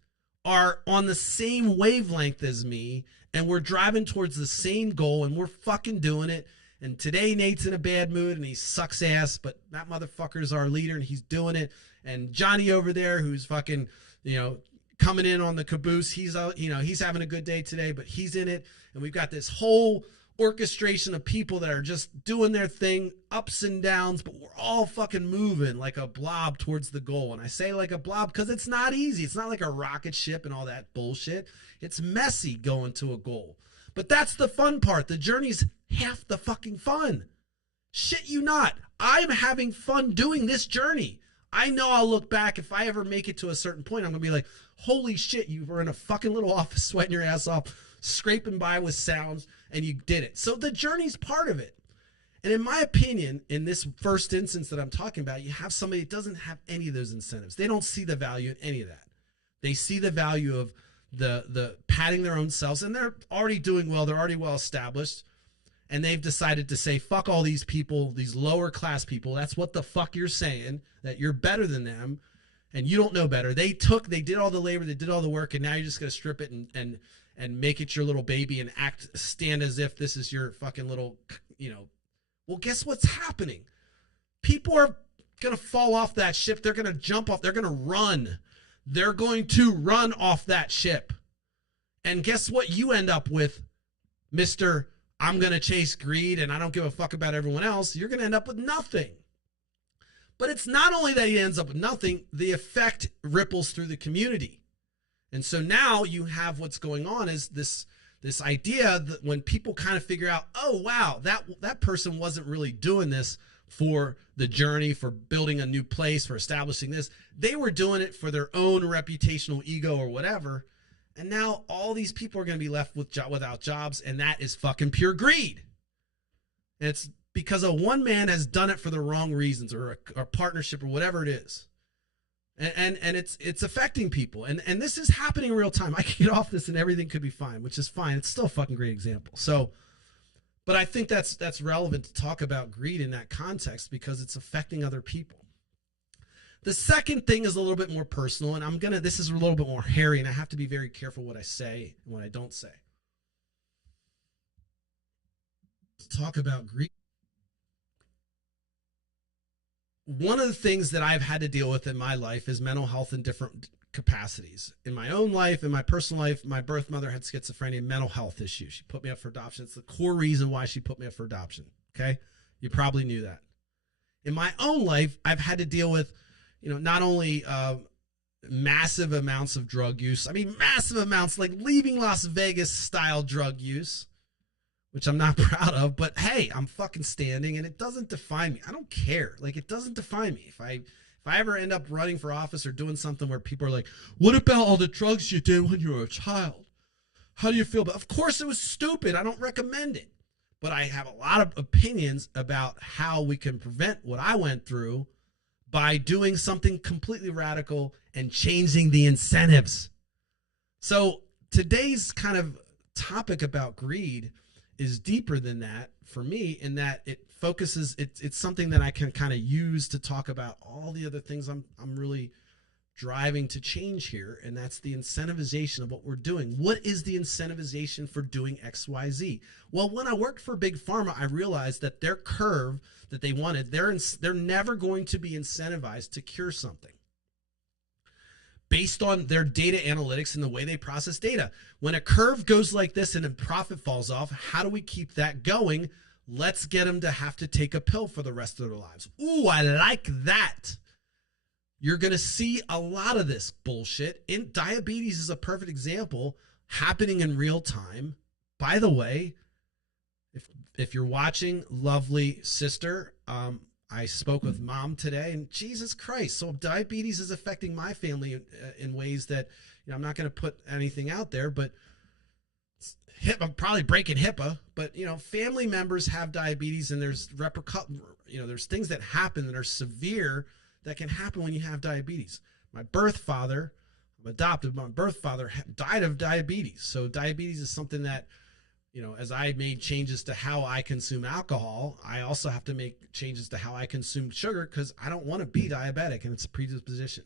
are on the same wavelength as me, and we're driving towards the same goal, and we're fucking doing it. And today Nate's in a bad mood and he sucks ass, but that motherfucker's our leader and he's doing it. And Johnny over there, who's fucking, coming in on the caboose, he's out, he's having a good day today, but he's in it. And we've got this whole orchestration of people that are just doing their thing, ups and downs, but we're all fucking moving like a blob towards the goal. And I say like a blob because it's not easy. It's not like a rocket ship and all that bullshit. It's messy going to a goal. But that's the fun part. The journey's half the fucking fun. Shit you not. I'm having fun doing this journey. I know I'll look back, if I ever make it to a certain point, I'm going to be like, holy shit, you were in a fucking little office sweating your ass off, scraping by with sounds, and you did it. So the journey's part of it. And in my opinion, in this first instance that I'm talking about, you have somebody that doesn't have any of those incentives. They don't see the value in any of that. They see the value of the patting their own selves, and they're already doing well. They're already well established. And they've decided to say, fuck all these people, these lower class people. That's what the fuck you're saying, that you're better than them and you don't know better. They did all the labor, they did all the work, and now you're just going to strip it and make it your little baby and stand as if this is your fucking little, Well, guess what's happening? People are going to fall off that ship. They're going to jump off. They're going to run. They're going to run off that ship. And guess what you end up with, Mr. I'm going to chase greed and I don't give a fuck about everyone else. You're going to end up with nothing. But it's not only that he ends up with nothing, the effect ripples through the community. And so now you have what's going on is this idea that when people kind of figure out, oh, wow, that person wasn't really doing this for the journey, for building a new place, for establishing this. They were doing it for their own reputational ego or whatever. And now all these people are going to be left without jobs, and that is fucking pure greed. And it's because one man has done it for the wrong reasons, or a partnership, or whatever it is. And it's affecting people. And this is happening in real time. I can get off this and everything could be fine, which is fine. It's still a fucking great example. So, but I think that's relevant to talk about greed in that context because it's affecting other people. The second thing is a little bit more personal, and this is a little bit more hairy, and I have to be very careful what I say and what I don't say. To talk about greed. One of the things that I've had to deal with in my life is mental health in different capacities. In my own life, in my personal life, my birth mother had schizophrenia and mental health issues. She put me up for adoption. It's the core reason why she put me up for adoption. Okay? You probably knew that. In my own life, I've had to deal with, not only massive amounts of drug use. I mean, massive amounts, like leaving Las Vegas style drug use, which I'm not proud of, but hey, I'm fucking standing and it doesn't define me. I don't care. Like, it doesn't define me. If I ever end up running for office or doing something where people are like, what about all the drugs you did when you were a child? How do you feel? But of course it was stupid. I don't recommend it. But I have a lot of opinions about how we can prevent what I went through by doing something completely radical and changing the incentives. So today's kind of topic about greed is deeper than that for me, in that it focuses, it's something that I can kind of use to talk about all the other things I'm really driving to change here, and that's the incentivization of what we're doing. What is the incentivization for doing XYZ? Well, when I worked for Big Pharma, I realized that their curve that they wanted, they're never going to be incentivized to cure something based on their data analytics and the way they process data. When a curve goes like this and a profit falls off, how do we keep that going? Let's get them to have to take a pill for the rest of their lives. Ooh, I like that. You're going to see a lot of this bullshit. Diabetes is a perfect example happening in real time. By the way, if you're watching, lovely sister, I spoke with mom today, and Jesus Christ. So diabetes is affecting my family in ways that, I'm not going to put anything out there, but I'm probably breaking HIPAA, but family members have diabetes, and there's there's things that happen that are severe that can happen when you have diabetes. My birth father, I'm adopted, my birth father died of diabetes. So diabetes is something that, as I made changes to how I consume alcohol, I also have to make changes to how I consume sugar because I don't want to be diabetic, and it's a predisposition.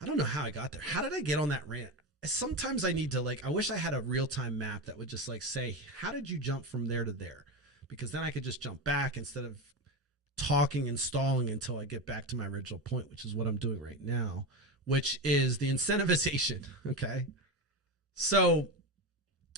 I don't know how I got there. How did I get on that rant? Sometimes I need to I wish I had a real-time map that would just say, how did you jump from there to there? Because then I could just jump back instead of talking and stalling until I get back to my original point, which is what I'm doing right now, which is the incentivization. Okay. So,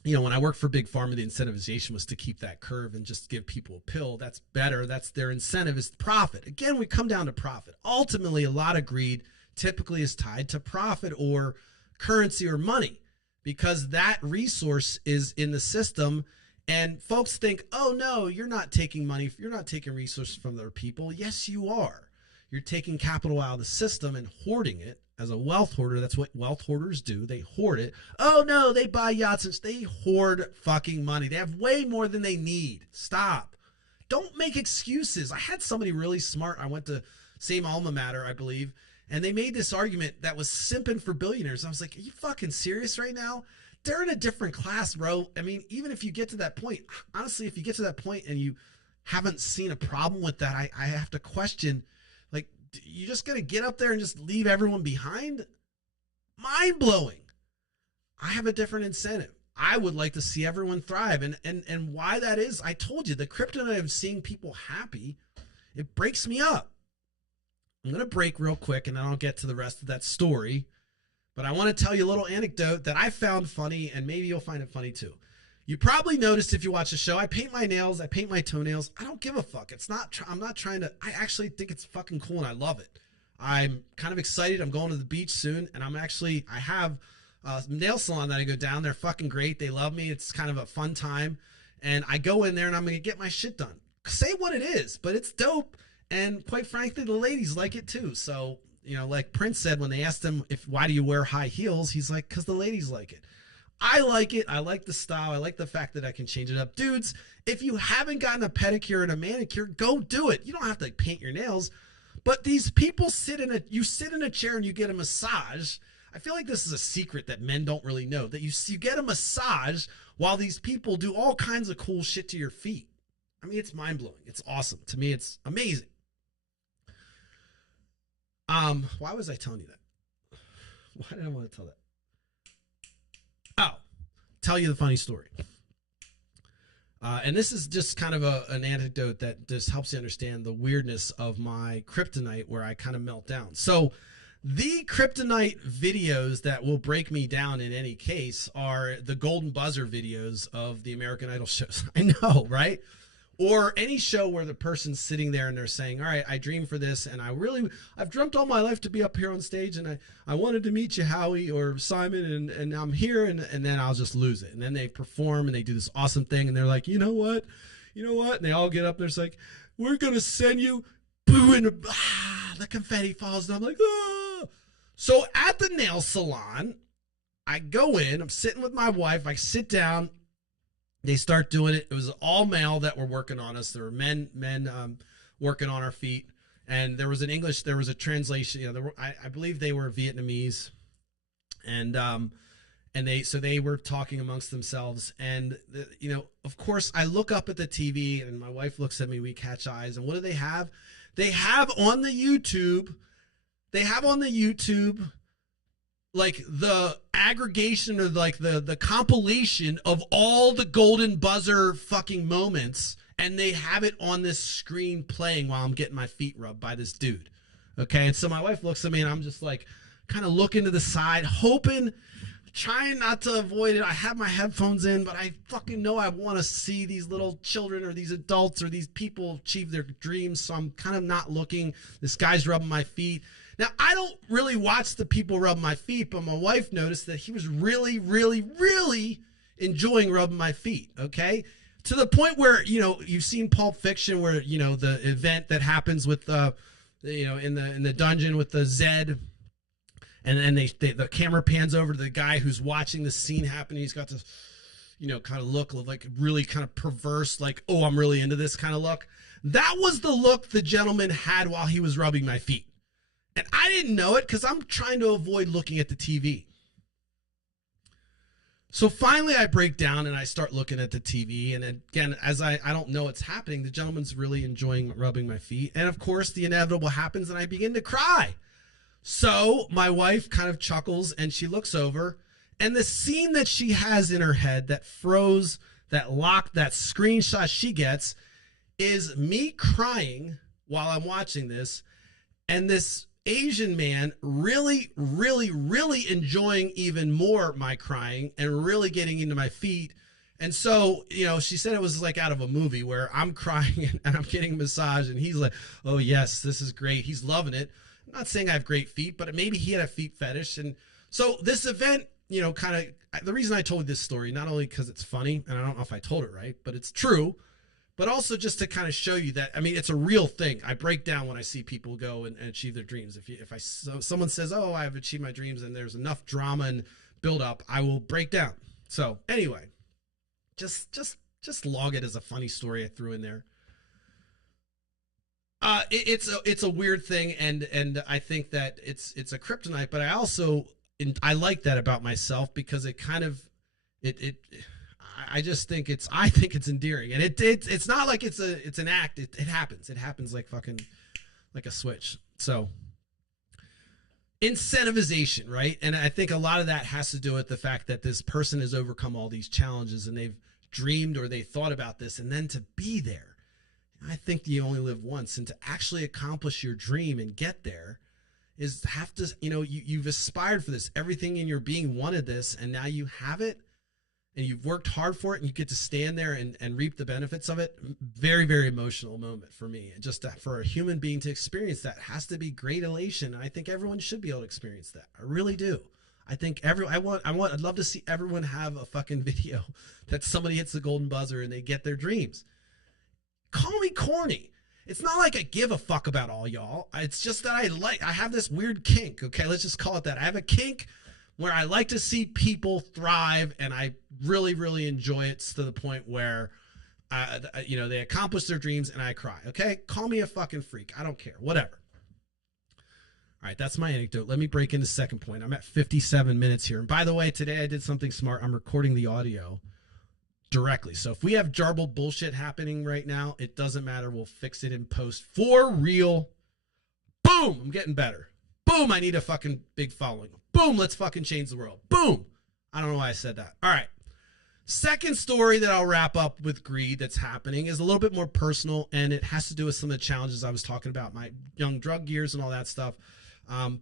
when I worked for Big Pharma, the incentivization was to keep that curve and just give people a pill. That's better. That's their incentive, is profit. Again, we come down to profit. Ultimately, a lot of greed typically is tied to profit or currency or money, because that resource is in the system. And folks think, oh no, you're not taking money, you're not taking resources from other people. Yes, you are. You're taking capital out of the system and hoarding it. As a wealth hoarder, that's what wealth hoarders do. They hoard it. Oh no, they buy yachts and they hoard fucking money. They have way more than they need. Stop. Don't make excuses. I had somebody really smart. I went to same alma mater, I believe, and they made this argument that was simping for billionaires. I was like, are you fucking serious right now? They're in a different class, bro. I mean, even if you get to that point, honestly, if you get to that point and you haven't seen a problem with that, I have to question, you just going to get up there and just leave everyone behind? Mind blowing. I have a different incentive. I would like to see everyone thrive. And why that is, I told you, the kryptonite of seeing people happy, it breaks me up. I'm going to break real quick and then I'll get to the rest of that story. But I want to tell you a little anecdote that I found funny, and maybe you'll find it funny too. You probably noticed if you watch the show, I paint my nails, I paint my toenails. I don't give a fuck. I'm not trying to, I actually think it's fucking cool and I love it. I'm kind of excited. I'm going to the beach soon and I have a nail salon that I go down. They're fucking great. They love me. It's kind of a fun time. And I go in there and I'm going to get my shit done. Say what it is, but it's dope. And quite frankly, the ladies like it too. So, like Prince said when they asked him why do you wear high heels? He's like, because the ladies like it. I like it. I like the style. I like the fact that I can change it up. Dudes, if you haven't gotten a pedicure and a manicure, go do it. You don't have to paint your nails. But these people sit in a chair and you get a massage. I feel like this is a secret that men don't really know, that you get a massage while these people do all kinds of cool shit to your feet. I mean, it's mind-blowing. It's awesome. To me, it's amazing. Why was I telling you that? Why did I want to tell that? Oh, tell you the funny story. And this is just kind of an anecdote that just helps you understand the weirdness of my kryptonite where I kind of melt down. So the kryptonite videos that will break me down in any case are the Golden Buzzer videos of the American Idol shows. I know, right? Or any show where the person's sitting there and they're saying, all right, I dreamed for this and I've dreamt all my life to be up here on stage and I wanted to meet you, Howie or Simon, and I'm here and then I'll just lose it. And then they perform and they do this awesome thing and they're like, you know what? And they all get up there. It's like, we're going to send you, boo, and the confetti falls. And I'm like, ah. So at the nail salon, I go in, I'm sitting with my wife, I sit down. They start doing it. It was all male that were working on us. There were men working on our feet. And there was a translation. I believe they were Vietnamese. And they were talking amongst themselves. And, of course, I look up at the TV and my wife looks at me. We catch eyes. And what do they have? They have on the YouTube, like the aggregation or like the compilation of all the Golden Buzzer fucking moments, and they have it on this screen playing while I'm getting my feet rubbed by this dude. Okay, and so my wife looks at me and I'm just like kind of looking to the side, trying not to avoid it. I have my headphones in, but I fucking know I want to see these little children or these adults or these people achieve their dreams, so I'm kind of not looking. This guy's rubbing my feet. Now, I don't really watch the people rub my feet, but my wife noticed that he was really, really, really enjoying rubbing my feet, okay? To the point where, you've seen Pulp Fiction where, the event that happens with, in the dungeon with the Zed, and then the camera pans over to the guy who's watching the scene happen. He's got this, kind of look of like really kind of perverse, like, oh, I'm really into this kind of look. That was the look the gentleman had while he was rubbing my feet. And I didn't know it because I'm trying to avoid looking at the TV. So finally I break down and I start looking at the TV. And again, as I don't know what's happening, the gentleman's really enjoying rubbing my feet. And of course, the inevitable happens and I begin to cry. So my wife kind of chuckles and she looks over. And the scene that she has in her head that froze, that locked, that screenshot she gets is me crying while I'm watching this. And this Asian man really, really, really enjoying even more my crying and really getting into my feet. And so, she said it was like out of a movie where I'm crying and I'm getting a massage and he's like, oh yes, this is great. He's loving it. I'm not saying I have great feet, but maybe he had a feet fetish. And so this event, kind of, the reason I told this story, not only because it's funny, and I don't know if I told it right, but it's true, but also just to kind of show you that, it's a real thing. I break down when I see people go and achieve their dreams. If someone says, oh, I've achieved my dreams and there's enough drama and build up, I will break down. So anyway, just log it as a funny story I threw in there. It's a weird thing. And I think that it's a kryptonite, but I like that about myself because it kind of, I just think it's endearing, and it's not like it's an act. It happens like fucking like a switch. So incentivization, right? And I think a lot of that has to do with the fact that this person has overcome all these challenges and they've dreamed or they thought about this, and then to be there. I think you only live once, and to actually accomplish your dream and get there is have to, you've aspired for this. Everything in your being wanted this, and now you have it. and you've worked hard for it and you get to stand there and reap the benefits of it. Very, very emotional moment for me. Just for a human being to experience that has to be great elation. I think everyone should be able to experience that. I really do. I think I'd love to see everyone have a fucking video that somebody hits the golden buzzer and they get their dreams. Call me corny. It's not like I give a fuck about all y'all. It's just that I have this weird kink. Okay, let's just call it that. I have a kink where I like to see people thrive, and I really, really enjoy it to the point where, they accomplish their dreams and I cry. Okay, call me a fucking freak. I don't care. Whatever. All right, that's my anecdote. Let me break into the second point. I'm at 57 minutes here. And by the way, today I did something smart. I'm recording the audio directly. So if we have jarbled bullshit happening right now, it doesn't matter. We'll fix it in post for real. Boom, I'm getting better. Boom, I need a fucking big following. Boom, let's fucking change the world. Boom. I don't know why I said that. All right. Second story that I'll wrap up with greed that's happening is a little bit more personal, and it has to do with some of the challenges I was talking about, my young drug years and all that stuff.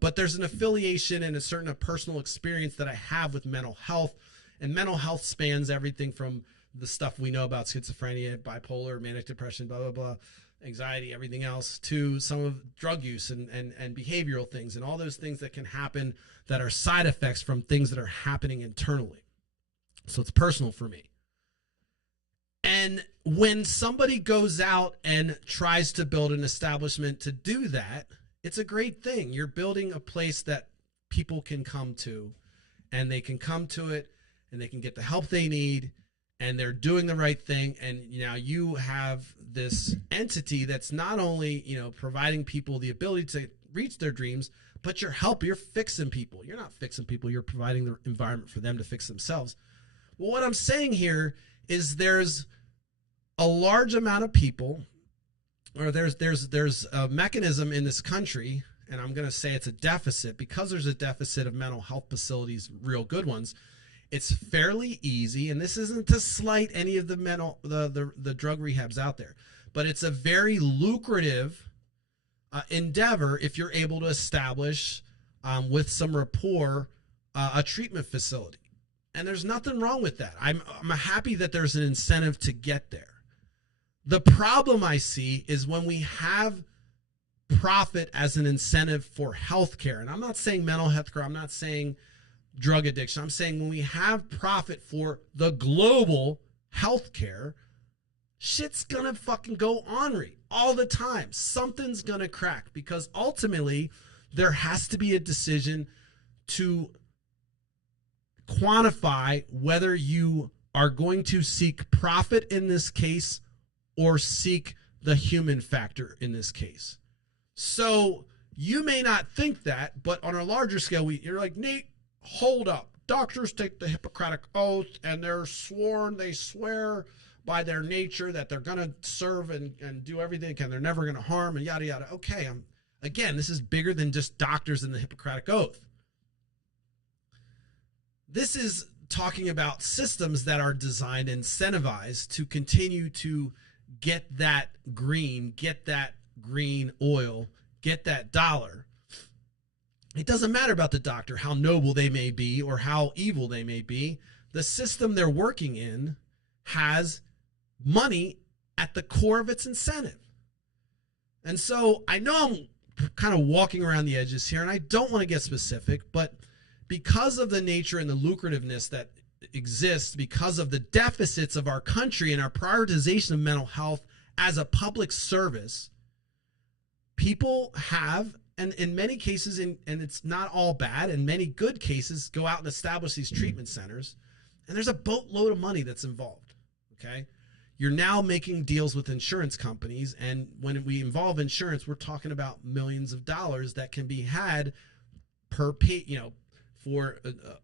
But there's an affiliation and a certain personal experience that I have with mental health, and mental health spans everything from the stuff we know about schizophrenia, bipolar, manic depression, blah, blah, blah, anxiety, everything else, to some of drug use and behavioral things and all those things that can happen that are side effects from things that are happening internally. So it's personal for me. And when somebody goes out and tries to build an establishment to do that, it's a great thing. You're building a place that people can come to, and they can come to it and they can get the help they need, and they're doing the right thing. And now you have this entity that's not only, providing people the ability to reach their dreams, but you're fixing people. You're not fixing people. You're providing the environment for them to fix themselves. Well, what I'm saying here is there's a large amount of people, or there's a mechanism in this country, and I'm going to say it's a deficit because there's a deficit of mental health facilities, real good ones. It's fairly easy, and this isn't to slight any of the the drug rehabs out there, but it's a very lucrative endeavor if you're able to establish with some rapport a treatment facility. And there's nothing wrong with that. I'm happy that there's an incentive to get there. The problem I see is when we have profit as an incentive for healthcare, and I'm not saying mental health care, I'm not saying drug addiction, I'm saying when we have profit for the global healthcare, shit's gonna fucking go ornery all the time. Something's gonna crack, because ultimately there has to be a decision to quantify whether you are going to seek profit in this case or seek the human factor in this case. So you may not think that, but on a larger scale, you're like, Nate, hold up. Doctors take the Hippocratic Oath, and they swear by their nature that they're going to serve and do everything, and they're never going to harm, and yada, yada. Okay, again, this is bigger than just doctors and the Hippocratic Oath. This is talking about systems that are designed and incentivized to continue to get that green oil, get that dollar. It doesn't matter about the doctor, how noble they may be or how evil they may be. The system they're working in has money at the core of its incentive. And so I know I'm kind of walking around the edges here, and I don't want to get specific, but because of the nature and the lucrativeness that exists, because of the deficits of our country and our prioritization of mental health as a public service, people have, and in many cases, and it's not all bad, in many good cases, go out and establish these treatment centers, and there's a boatload of money that's involved, okay? You're now making deals with insurance companies, and when we involve insurance, we're talking about millions of dollars that can be had per for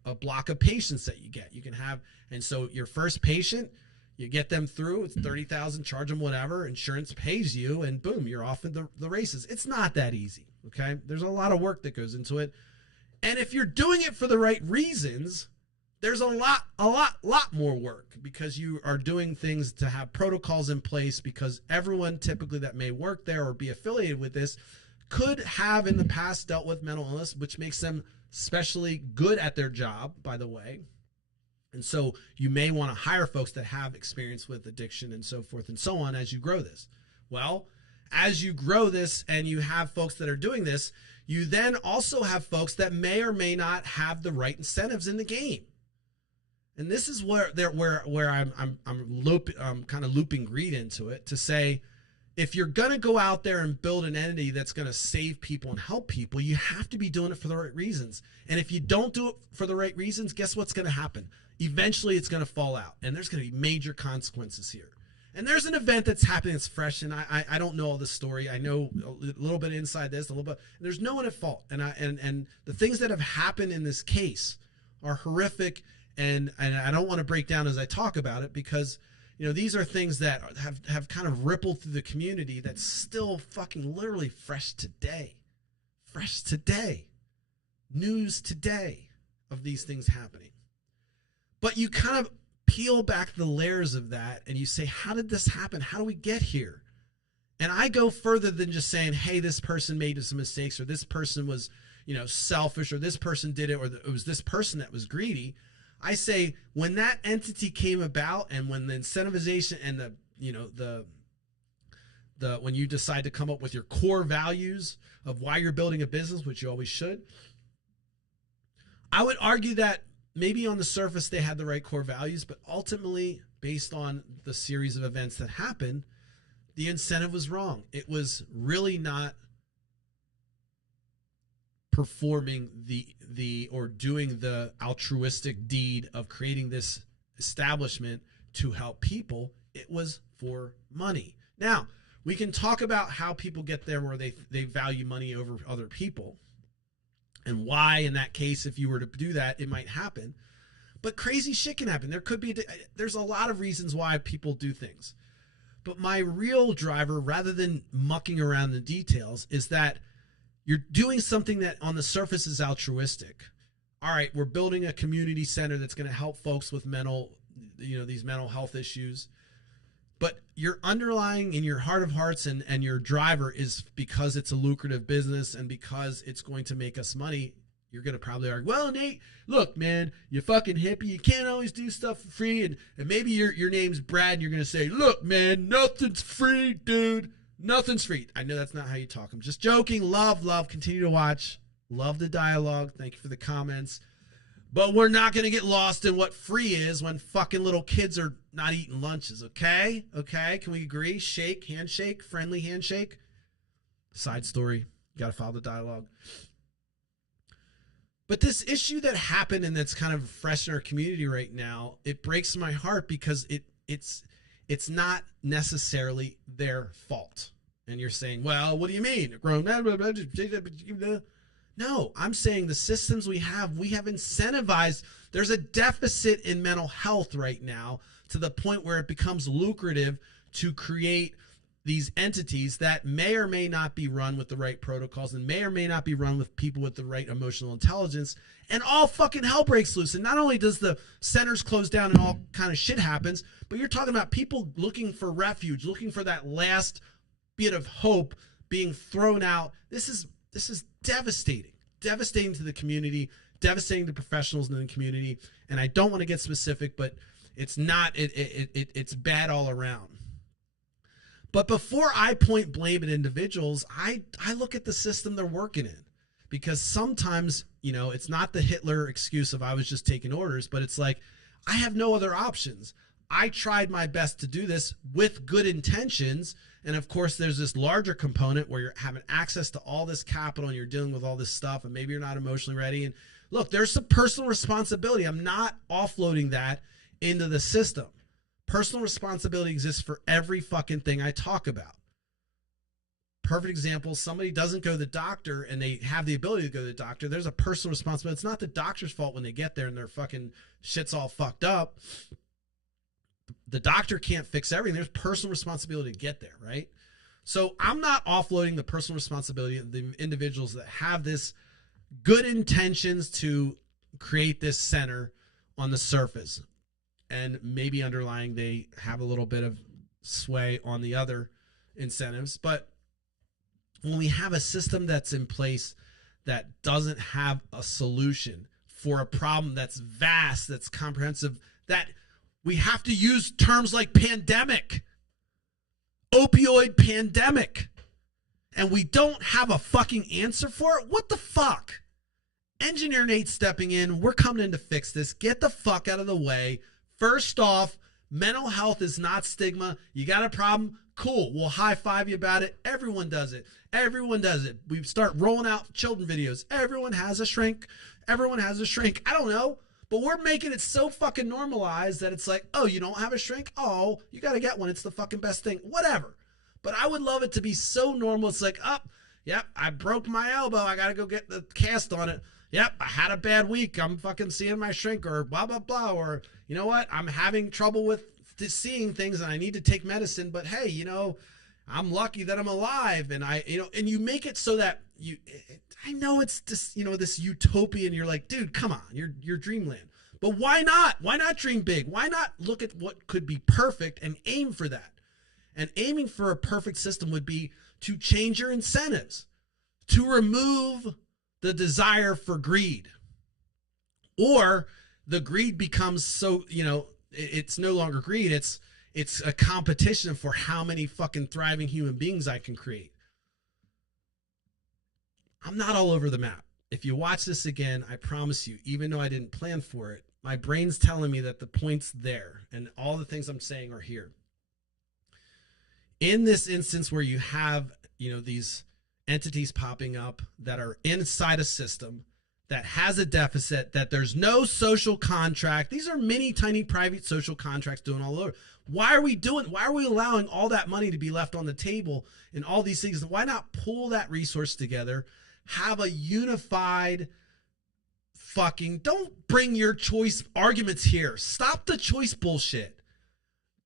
a block of patients that you get. You can have, and so your first patient, you get them through, it's $30,000, charge them whatever, insurance pays you, and boom, you're off in the races. It's not that easy, okay? There's a lot of work that goes into it. And if you're doing it for the right reasons, there's a lot more work, because you are doing things to have protocols in place, because everyone typically that may work there or be affiliated with this could have in the past dealt with mental illness, which makes them especially good at their job, by the way. And so you may want to hire folks that have experience with addiction and so forth and so on as you grow this. Well, as you grow this and you have folks that are doing this, you then also have folks that may or may not have the right incentives in the game. And this is where I'm kind of looping greed into it to say, if you're going to go out there and build an entity that's going to save people and help people, you have to be doing it for the right reasons. And if you don't do it for the right reasons, guess what's going to happen? Eventually it's going to fall out, and there's going to be major consequences here. And there's an event that's happening that's fresh, and I don't know all the story. I know a little bit inside this, a little bit. There's no one at fault, and the things that have happened in this case are horrific, and I don't want to break down as I talk about it, because these are things that have kind of rippled through the community that's still fucking literally fresh today, news today of these things happening. But you kind of peel back the layers of that and you say, how did this happen? How do we get here? And I go further than just saying, hey, this person made some mistakes, or this person was, selfish, or this person did it, or it was this person that was greedy. I say, when that entity came about, and when the incentivization and when you decide to come up with your core values of why you're building a business, which you always should, I would argue that maybe on the surface they had the right core values, but ultimately, based on the series of events that happened, the incentive was wrong. It was really not performing or doing the altruistic deed of creating this establishment to help people. It was for money. Now, we can talk about how people get there where they value money over other people, and why, in that case, if you were to do that, it might happen. But crazy shit can happen. There's a lot of reasons why people do things. But my real driver, rather than mucking around the details, is that you're doing something that on the surface is altruistic. All right, we're building a community center that's going to help folks with these mental health issues. But your underlying, in your heart of hearts, and your driver is because it's a lucrative business and because it's going to make us money. You're going to probably argue, well, Nate, look, man, you fucking hippie. You can't always do stuff for free. And maybe your name's Brad, and you're going to say, look, man, nothing's free, dude. Nothing's free. I know that's not how you talk. I'm just joking. Love. Continue to watch. Love the dialogue. Thank you for the comments. But we're not going to get lost in what free is when fucking little kids are not eating lunches, okay? Okay, can we agree? Handshake, friendly handshake. Side story. You got to follow the dialogue. But this issue that happened and that's kind of fresh in our community right now, it breaks my heart because it's not necessarily their fault. And you're saying, well, what do you mean? No, I'm saying the systems we have incentivized. There's a deficit in mental health right now to the point where it becomes lucrative to create these entities that may or may not be run with the right protocols and may or may not be run with people with the right emotional intelligence, and all fucking hell breaks loose. And not only does the centers close down and all kind of shit happens, but you're talking about people looking for refuge, looking for that last bit of hope being thrown out. This is devastating to the community, devastating to professionals in the community. And I don't want to get specific, but it's bad all around. But before I point blame at individuals, I look at the system they're working in, because sometimes, it's not the Hitler excuse of I was just taking orders, but it's like, I have no other options. I tried my best to do this with good intentions. And of course, there's this larger component where you're having access to all this capital and you're dealing with all this stuff, and maybe you're not emotionally ready. And look, there's some personal responsibility. I'm not offloading that into the system. Personal responsibility exists for every fucking thing I talk about. Perfect example, somebody doesn't go to the doctor and they have the ability to go to the doctor. There's a personal responsibility. It's not the doctor's fault when they get there and their fucking shit's all fucked up. The doctor can't fix everything. There's personal responsibility to get there, right? So I'm not offloading the personal responsibility of the individuals that have this good intentions to create this center on the surface. And maybe underlying they have a little bit of sway on the other incentives. But when we have a system that's in place that doesn't have a solution for a problem that's vast, that's comprehensive, that we have to use terms like pandemic, opioid pandemic, and we don't have a fucking answer for it. What the fuck? Engineer Nate stepping in. We're coming in to fix this. Get the fuck out of the way. First off, mental health is not stigma. You got a problem? Cool. We'll high five you about it. Everyone does it. Everyone does it. We start rolling out children videos. Everyone has a shrink. Everyone has a shrink. I don't know. But we're making it so fucking normalized that it's like, oh, you don't have a shrink? Oh, you got to get one. It's the fucking best thing. Whatever. But I would love it to be so normal. It's like, oh, yep, I broke my elbow. I got to go get the cast on it. Yep, I had a bad week. I'm fucking seeing my shrink or blah, blah, blah. Or, you know what? I'm having trouble with seeing things and I need to take medicine. But hey, you know, I'm lucky that I'm alive. And and you make it so that I know it's just, this utopia and you're like, dude, come on, you're dreamland. But why not? Why not dream big? Why not look at what could be perfect and aim for that? And aiming for a perfect system would be to change your incentives, to remove the desire for greed, or the greed becomes so, it's no longer greed. It's a competition for how many fucking thriving human beings I can create. I'm not all over the map. If you watch this again, I promise you, even though I didn't plan for it, my brain's telling me that the point's there and all the things I'm saying are here. In this instance where you have, these entities popping up that are inside a system that has a deficit, that there's no social contract. These are mini tiny private social contracts doing all over. Why are we allowing all that money to be left on the table and all these things? Why not pull that resource together, have a unified don't bring your choice arguments here. Stop the choice bullshit.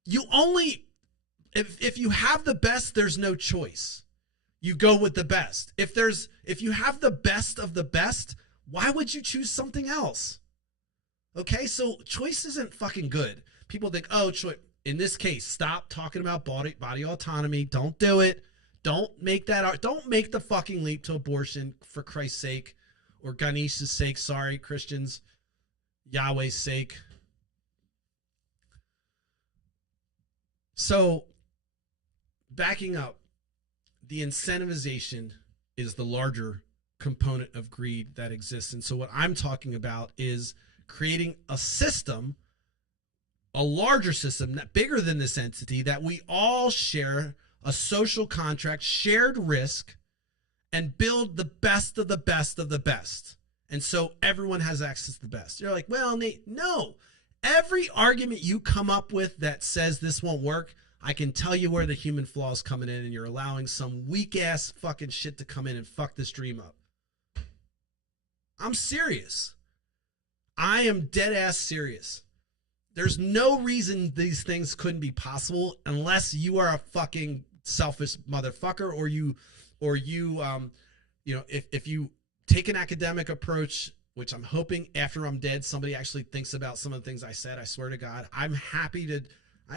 If you have the best, there's no choice. You go with the best. If you have the best of the best, why would you choose something else? Okay, so choice isn't fucking good. People think, oh, choice. In this case, stop talking about body autonomy. Don't do it. Don't make the fucking leap to abortion, for Christ's sake, or Ganesh's sake. Sorry, Christians. Yahweh's sake. So, backing up, the incentivization is the larger component of greed that exists. And so what I'm talking about is creating a system, a larger system, bigger than this entity, that we all share a social contract, shared risk, and build the best of the best of the best. And so everyone has access to the best. You're like, well, Nate, no. Every argument you come up with that says this won't work, I can tell you where the human flaw is coming in, and you're allowing some weak ass fucking shit to come in and fuck this dream up. I'm serious. I am dead ass serious. There's no reason these things couldn't be possible unless you are a fucking selfish motherfucker, if you take an academic approach, which I'm hoping after I'm dead, somebody actually thinks about some of the things I said. I swear to God, I'm happy to.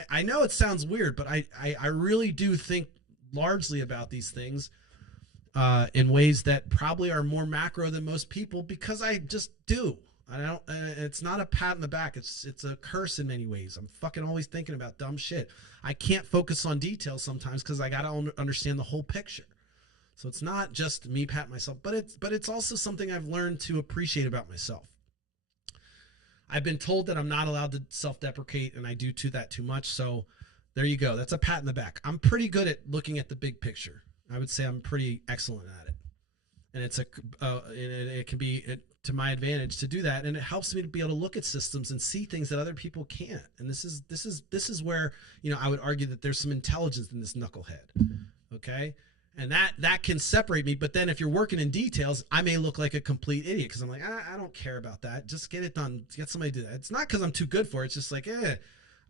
I know it sounds weird, but I really do think largely about these things in ways that probably are more macro than most people, because I just do. I don't. It's not a pat in the back. It's a curse in many ways. I'm fucking always thinking about dumb shit. I can't focus on details sometimes because I gotta understand the whole picture. So it's not just me patting myself, but it's also something I've learned to appreciate about myself. I've been told that I'm not allowed to self-deprecate, and I do that too much. So there you go. That's a pat in the back. I'm pretty good at looking at the big picture. I would say I'm pretty excellent at it, and it can be to my advantage to do that, and it helps me to be able to look at systems and see things that other people can't. And this is where I would argue that there's some intelligence in this knucklehead. Okay. And that can separate me. But then if you're working in details, I may look like a complete idiot because I'm like, I don't care about that. Just get it done. Get somebody to do that. It's not because I'm too good for it. It's just like,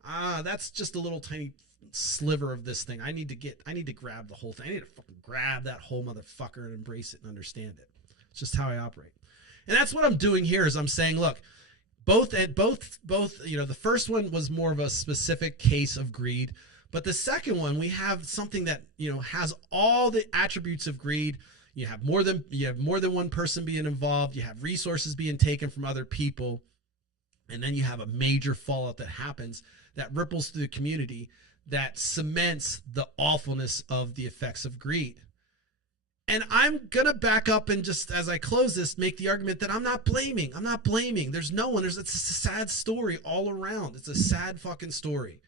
that's just a little tiny sliver of this thing. I need to grab the whole thing. I need to fucking grab that whole motherfucker and embrace it and understand it. It's just how I operate. And that's what I'm doing here is I'm saying, look, both, the first one was more of a specific case of greed. But the second one, we have something that, has all the attributes of greed. You have more than one person being involved. You have resources being taken from other people. And then you have a major fallout that happens that ripples through the community that cements the awfulness of the effects of greed. And I'm going to back up and just as I close this, make the argument that I'm not blaming. There's no one. It's a sad story all around. It's a sad fucking story.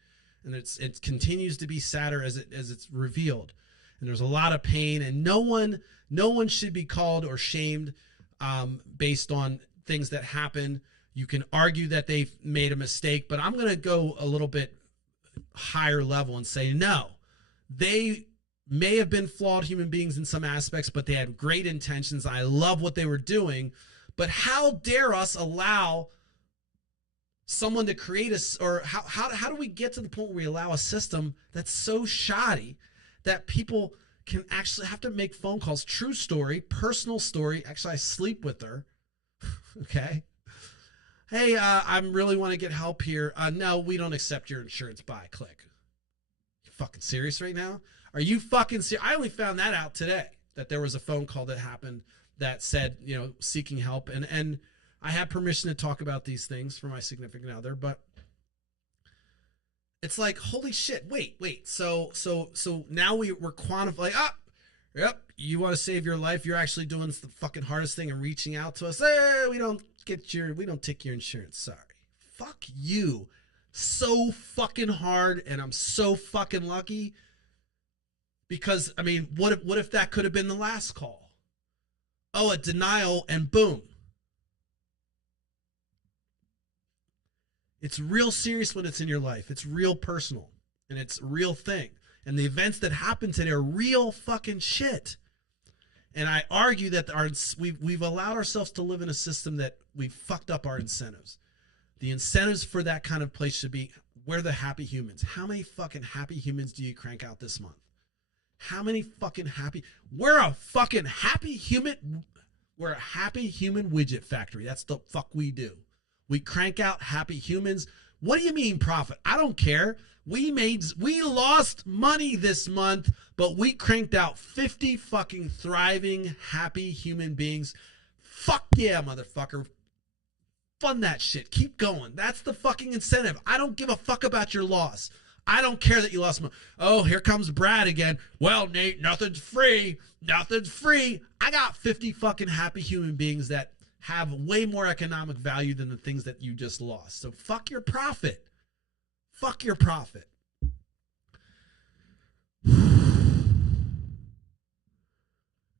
And it continues to be sadder as it's revealed. And there's a lot of pain, and no one should be called or shamed based on things that happen. You can argue that they've made a mistake, but I'm going to go a little bit higher level and say, no, they may have been flawed human beings in some aspects, but they had great intentions. I love what they were doing, but how dare us allow someone to create or how do we get to the point where we allow a system that's so shoddy that people can actually have to make phone calls? True story, personal story. Actually, I sleep with her. Okay. Hey, I really want to get help here. No, we don't accept your insurance. Bye. Click. You fucking serious right now? Are you fucking serious? I only found that out today, that there was a phone call that happened that said, seeking help. And I have permission to talk about these things for my significant other, but it's like, holy shit. Wait. So now we're quantifying, yep, you want to save your life. You're actually doing the fucking hardest thing and reaching out to us. Hey, we don't take your insurance. Sorry. Fuck you so fucking hard. And I'm so fucking lucky because, I mean, what if that could have been the last call? Oh, a denial and boom. It's real serious when it's in your life. It's real personal and it's a real thing. And the events that happen today are real fucking shit. And I argue that we've allowed ourselves to live in a system that we've fucked up our incentives. The incentives for that kind of place should be, we're the happy humans. How many fucking happy humans do you crank out this month? How many fucking we're a fucking happy human. We're a happy human widget factory. That's the fuck we do. We crank out happy humans. What do you mean profit? I don't care. We lost money this month, but we cranked out 50 fucking thriving, happy human beings. Fuck yeah, motherfucker. Fund that shit. Keep going. That's the fucking incentive. I don't give a fuck about your loss. I don't care that you lost money. Oh, here comes Brad again. Well, Nate, nothing's free. Nothing's free. I got 50 fucking happy human beings that have way more economic value than the things that you just lost. So fuck your profit. Fuck your profit.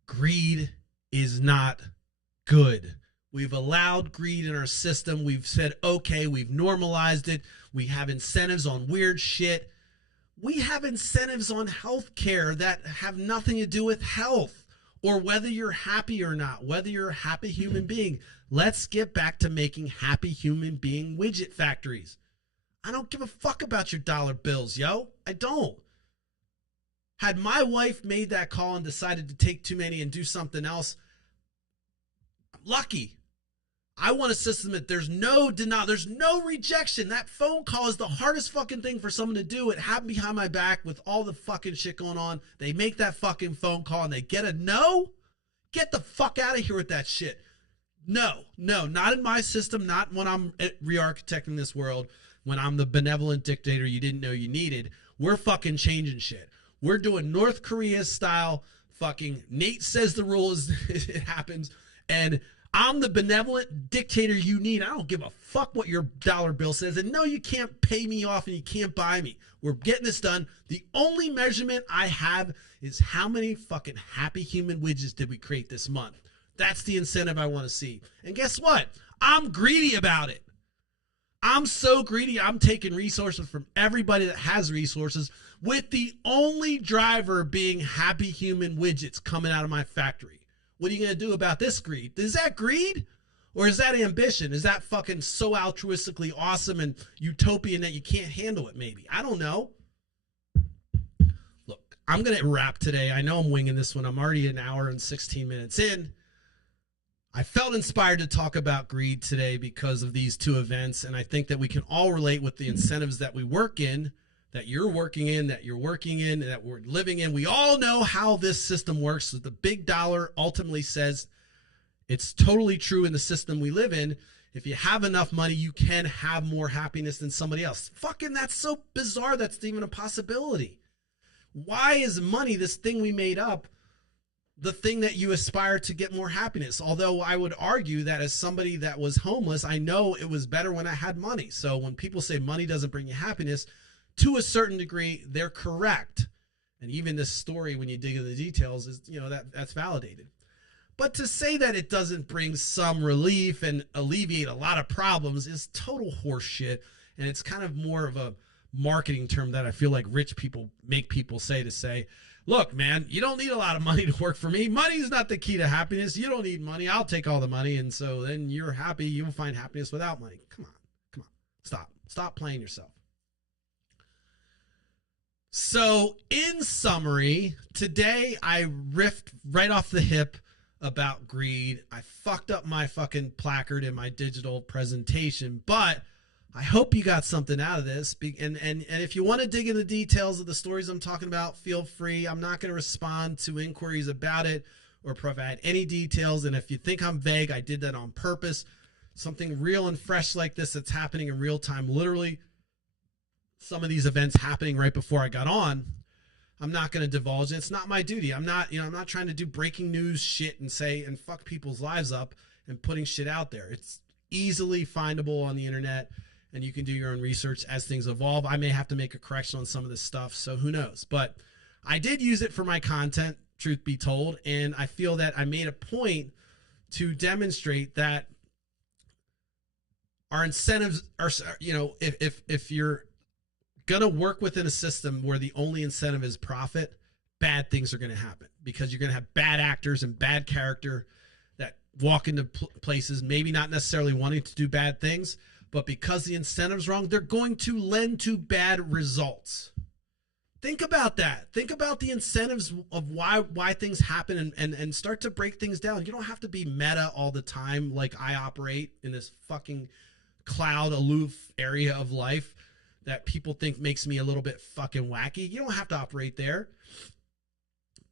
Greed is not good. We've allowed greed in our system. We've said, okay, we've normalized it. We have incentives on weird shit. We have incentives on healthcare that have nothing to do with health or whether you're happy or not, whether you're a happy human being. Let's get back to making happy human being widget factories. I don't give a fuck about your dollar bills, yo. I don't. Had my wife made that call and decided to take too many and do something else, I'm lucky. I want a system that there's no denial, there's no rejection. That phone call is the hardest fucking thing for someone to do. It happened behind my back with all the fucking shit going on. They make that fucking phone call and they get a no? Get the fuck out of here with that shit. No, not in my system, not when I'm re-architecting this world, when I'm the benevolent dictator you didn't know you needed. We're fucking changing shit. We're doing North Korea style fucking Nate says the rule is it happens, and I'm the benevolent dictator you need. I don't give a fuck what your dollar bill says. And no, you can't pay me off and you can't buy me. We're getting this done. The only measurement I have is how many fucking happy human widgets did we create this month. That's the incentive I want to see. And guess what? I'm greedy about it. I'm so greedy. I'm taking resources from everybody that has resources, with the only driver being happy human widgets coming out of my factory. What are you going to do about this greed? Is that greed? Or is that ambition? Is that fucking so altruistically awesome and utopian that you can't handle it maybe? I don't know. Look, I'm going to wrap today. I know I'm winging this one. I'm already an hour and 16 minutes in. I felt inspired to talk about greed today because of these two events, and I think that we can all relate with the incentives that we work in that you're working in, that we're living in. We all know how this system works. So the big dollar ultimately says it's totally true in the system we live in. If you have enough money, you can have more happiness than somebody else. Fucking, that's so bizarre. That's even a possibility. Why is money, this thing we made up, the thing that you aspire to get more happiness? Although I would argue that as somebody that was homeless, I know it was better when I had money. So when people say money doesn't bring you happiness, to a certain degree, they're correct. And even this story, when you dig into the details, is, that's validated. But to say that it doesn't bring some relief and alleviate a lot of problems is total horseshit. And it's kind of more of a marketing term that I feel like rich people make people say, look, man, you don't need a lot of money to work for me. Money is not the key to happiness. You don't need money. I'll take all the money. And so then you're happy. You'll find happiness without money. Come on. Stop playing yourself. So in summary, today I riffed right off the hip about greed. I fucked up my fucking placard in my digital presentation, but I hope you got something out of this. And if you want to dig into the details of the stories I'm talking about, feel free. I'm not going to respond to inquiries about it or provide any details. And if you think I'm vague, I did that on purpose. Something real and fresh like this that's happening in real time, literally some of these events happening right before I got on, I'm not going to divulge. It's not my duty. I'm not trying to do breaking news shit and fuck people's lives up and putting shit out there. It's easily findable on the internet, and you can do your own research as things evolve. I may have to make a correction on some of this stuff, so who knows? But I did use it for my content, truth be told, and I feel that I made a point to demonstrate that our incentives are, if you're gonna work within a system where the only incentive is profit, bad things are gonna happen, because you're gonna have bad actors and bad character that walk into places maybe not necessarily wanting to do bad things, but because the incentive's wrong, they're going to lend to bad results. Think about that. Think about the incentives of why things happen, and start to break things down. You don't have to be meta all the time like I operate in this fucking cloud aloof area of life that people think makes me a little bit fucking wacky. You don't have to operate there.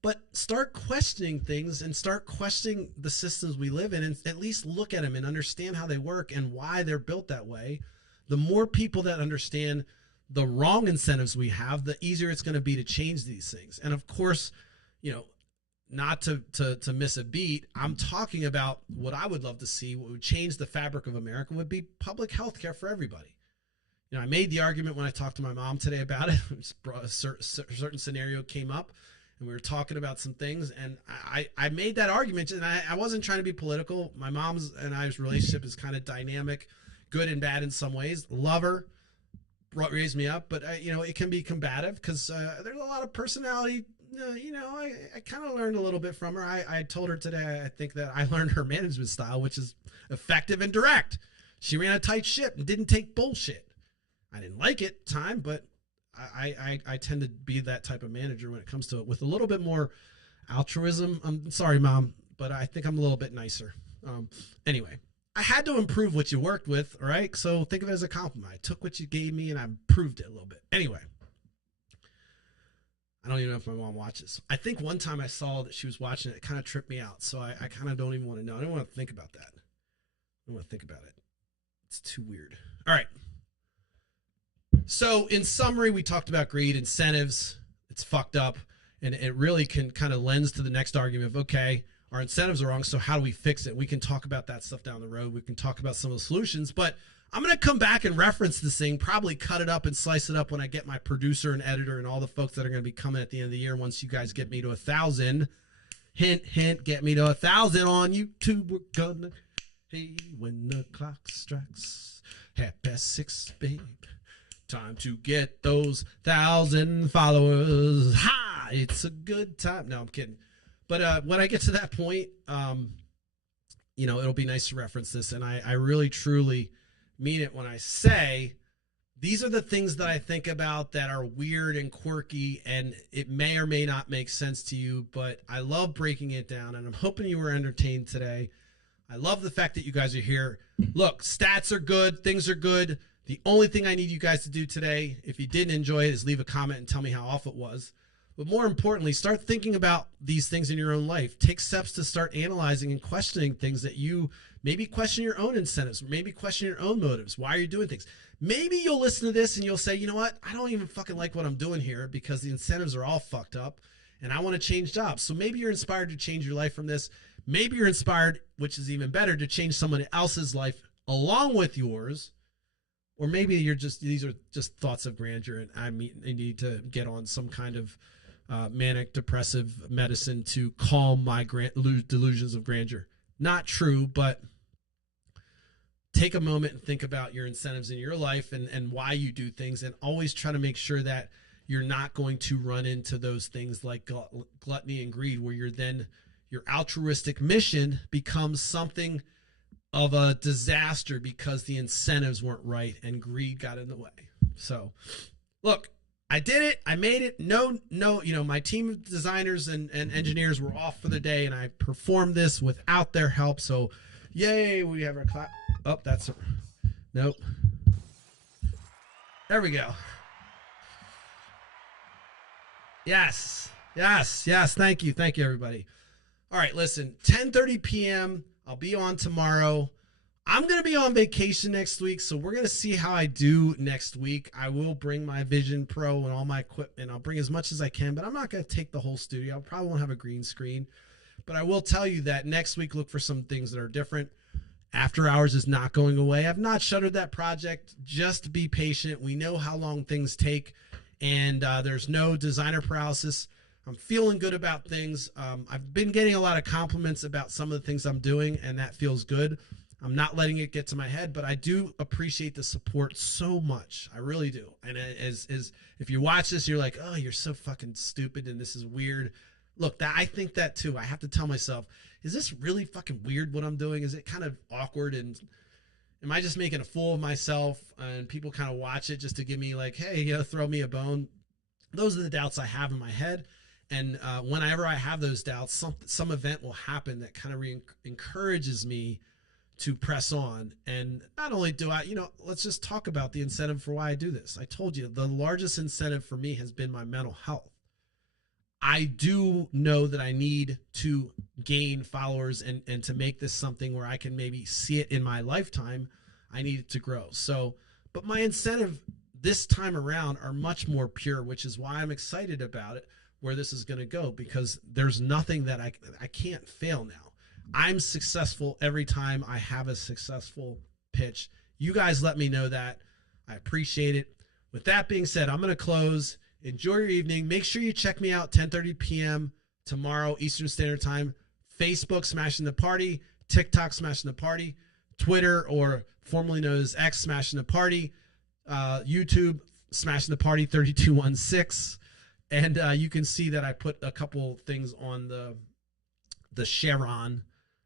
But start questioning things and start questioning the systems we live in, and at least look at them and understand how they work and why they're built that way. The more people that understand the wrong incentives we have, the easier it's going to be to change these things. And of course, not to miss a beat, I'm talking about what I would love to see, what would change the fabric of America, would be public health care for everybody. I made the argument when I talked to my mom today about it. A certain scenario came up, and we were talking about some things, and I made that argument, and I wasn't trying to be political. My mom's and I's relationship is kind of dynamic, good and bad in some ways. Love her, raised me up, but it can be combative because there's a lot of personality. I kind of learned a little bit from her. I told her today I think that I learned her management style, which is effective and direct. She ran a tight ship and didn't take bullshit. I didn't like it at the time, but I tend to be that type of manager when it comes to it, with a little bit more altruism. I'm sorry, Mom, but I think I'm a little bit nicer. Anyway, I had to improve what you worked with, all right? So think of it as a compliment. I took what you gave me and I improved it a little bit. Anyway, I don't even know if my mom watches. I think one time I saw that she was watching it. It kind of tripped me out, so I kind of don't even want to know. I don't want to think about that. I don't want to think about it. It's too weird. All right. So in summary, we talked about greed, incentives. It's fucked up, and it really can kind of lends to the next argument of, okay, our incentives are wrong, so how do we fix it? We can talk about that stuff down the road. We can talk about some of the solutions, but I'm going to come back and reference this thing, probably cut it up and slice it up when I get my producer and editor and all the folks that are going to be coming at the end of the year once you guys get me to 1,000. Hint, hint, get me to 1,000 on YouTube. We're gonna, hey, when the clock strikes 6:30, babe. Time to get those 1,000 followers. Ha! It's a good time. No, I'm kidding. But when I get to that point, it'll be nice to reference this. And I really, truly mean it when I say these are the things that I think about that are weird and quirky, and it may or may not make sense to you, but I love breaking it down, and I'm hoping you were entertained today. I love the fact that you guys are here. Look, stats are good. Things are good. The only thing I need you guys to do today, if you didn't enjoy it, is leave a comment and tell me how awful it was. But more importantly, start thinking about these things in your own life. Take steps to start analyzing and questioning things that you maybe question your own incentives, maybe question your own motives. Why are you doing things? Maybe you'll listen to this and you'll say, you know what? I don't even fucking like what I'm doing here because the incentives are all fucked up and I want to change jobs. So maybe you're inspired to change your life from this. Maybe you're inspired, which is even better, to change someone else's life along with yours. Or maybe these are just thoughts of grandeur and I need to get on some kind of manic depressive medicine to calm my delusions of grandeur. Not true, but take a moment and think about your incentives in your life and why you do things, and always try to make sure that you're not going to run into those things like gluttony and greed, where your altruistic mission becomes something of a disaster because the incentives weren't right and greed got in the way. So look, I did it. I made it. No, my team of designers and engineers were off for the day, and I performed this without their help. So, yay, we have our clap. Oh, nope. There we go. Yes. Thank you, everybody. All right, listen, 10:30 p.m. I'll be on tomorrow. I'm going to be on vacation next week, so we're going to see how I do next week. I will bring my Vision Pro and all my equipment. I'll bring as much as I can, but I'm not going to take the whole studio. I probably won't have a green screen. But I will tell you that next week, look for some things that are different. After Hours is not going away. I've not shuttered that project. Just be patient. We know how long things take, and there's no designer paralysis. I'm feeling good about things. I've been getting a lot of compliments about some of the things I'm doing, and that feels good. I'm not letting it get to my head, but I do appreciate the support so much. I really do. And as if you watch this, you're like, oh, you're so fucking stupid and this is weird. Look, I think that too. I have to tell myself, is this really fucking weird what I'm doing? Is it kind of awkward? And am I just making a fool of myself? And people kind of watch it just to give me like, hey, throw me a bone. Those are the doubts I have in my head. And whenever I have those doubts, some event will happen that kind of encourages me to press on. And not only do I, let's just talk about the incentive for why I do this. I told you the largest incentive for me has been my mental health. I do know that I need to gain followers and to make this something where I can maybe see it in my lifetime. I need it to grow. So, but my incentive this time around are much more pure, which is why I'm excited about it, where this is going to go, because there's nothing that I can't fail now. I'm successful every time I have a successful pitch. You guys let me know that. I appreciate it. With that being said, I'm going to close. Enjoy your evening. Make sure you check me out 10:30 p.m. tomorrow Eastern Standard Time. Facebook, Smashing the Party. TikTok, Smashing the Party. Twitter, or formerly known as X, Smashing the Party. YouTube, Smashing the Party 3216. And you can see that I put a couple things on the Sharon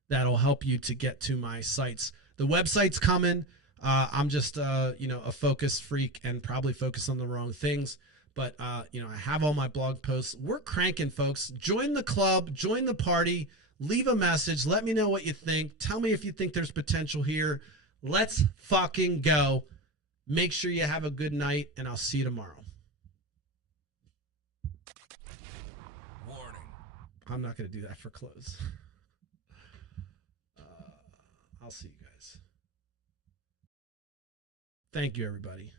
that'll help you to get to my sites. The website's coming. I'm just, a focus freak and probably focus on the wrong things. But, I have all my blog posts. We're cranking, folks. Join the club. Join the party. Leave a message. Let me know what you think. Tell me if you think there's potential here. Let's fucking go. Make sure you have a good night, and I'll see you tomorrow. Warning. I'm not going to do that for close. I'll see you guys. Thank you, everybody.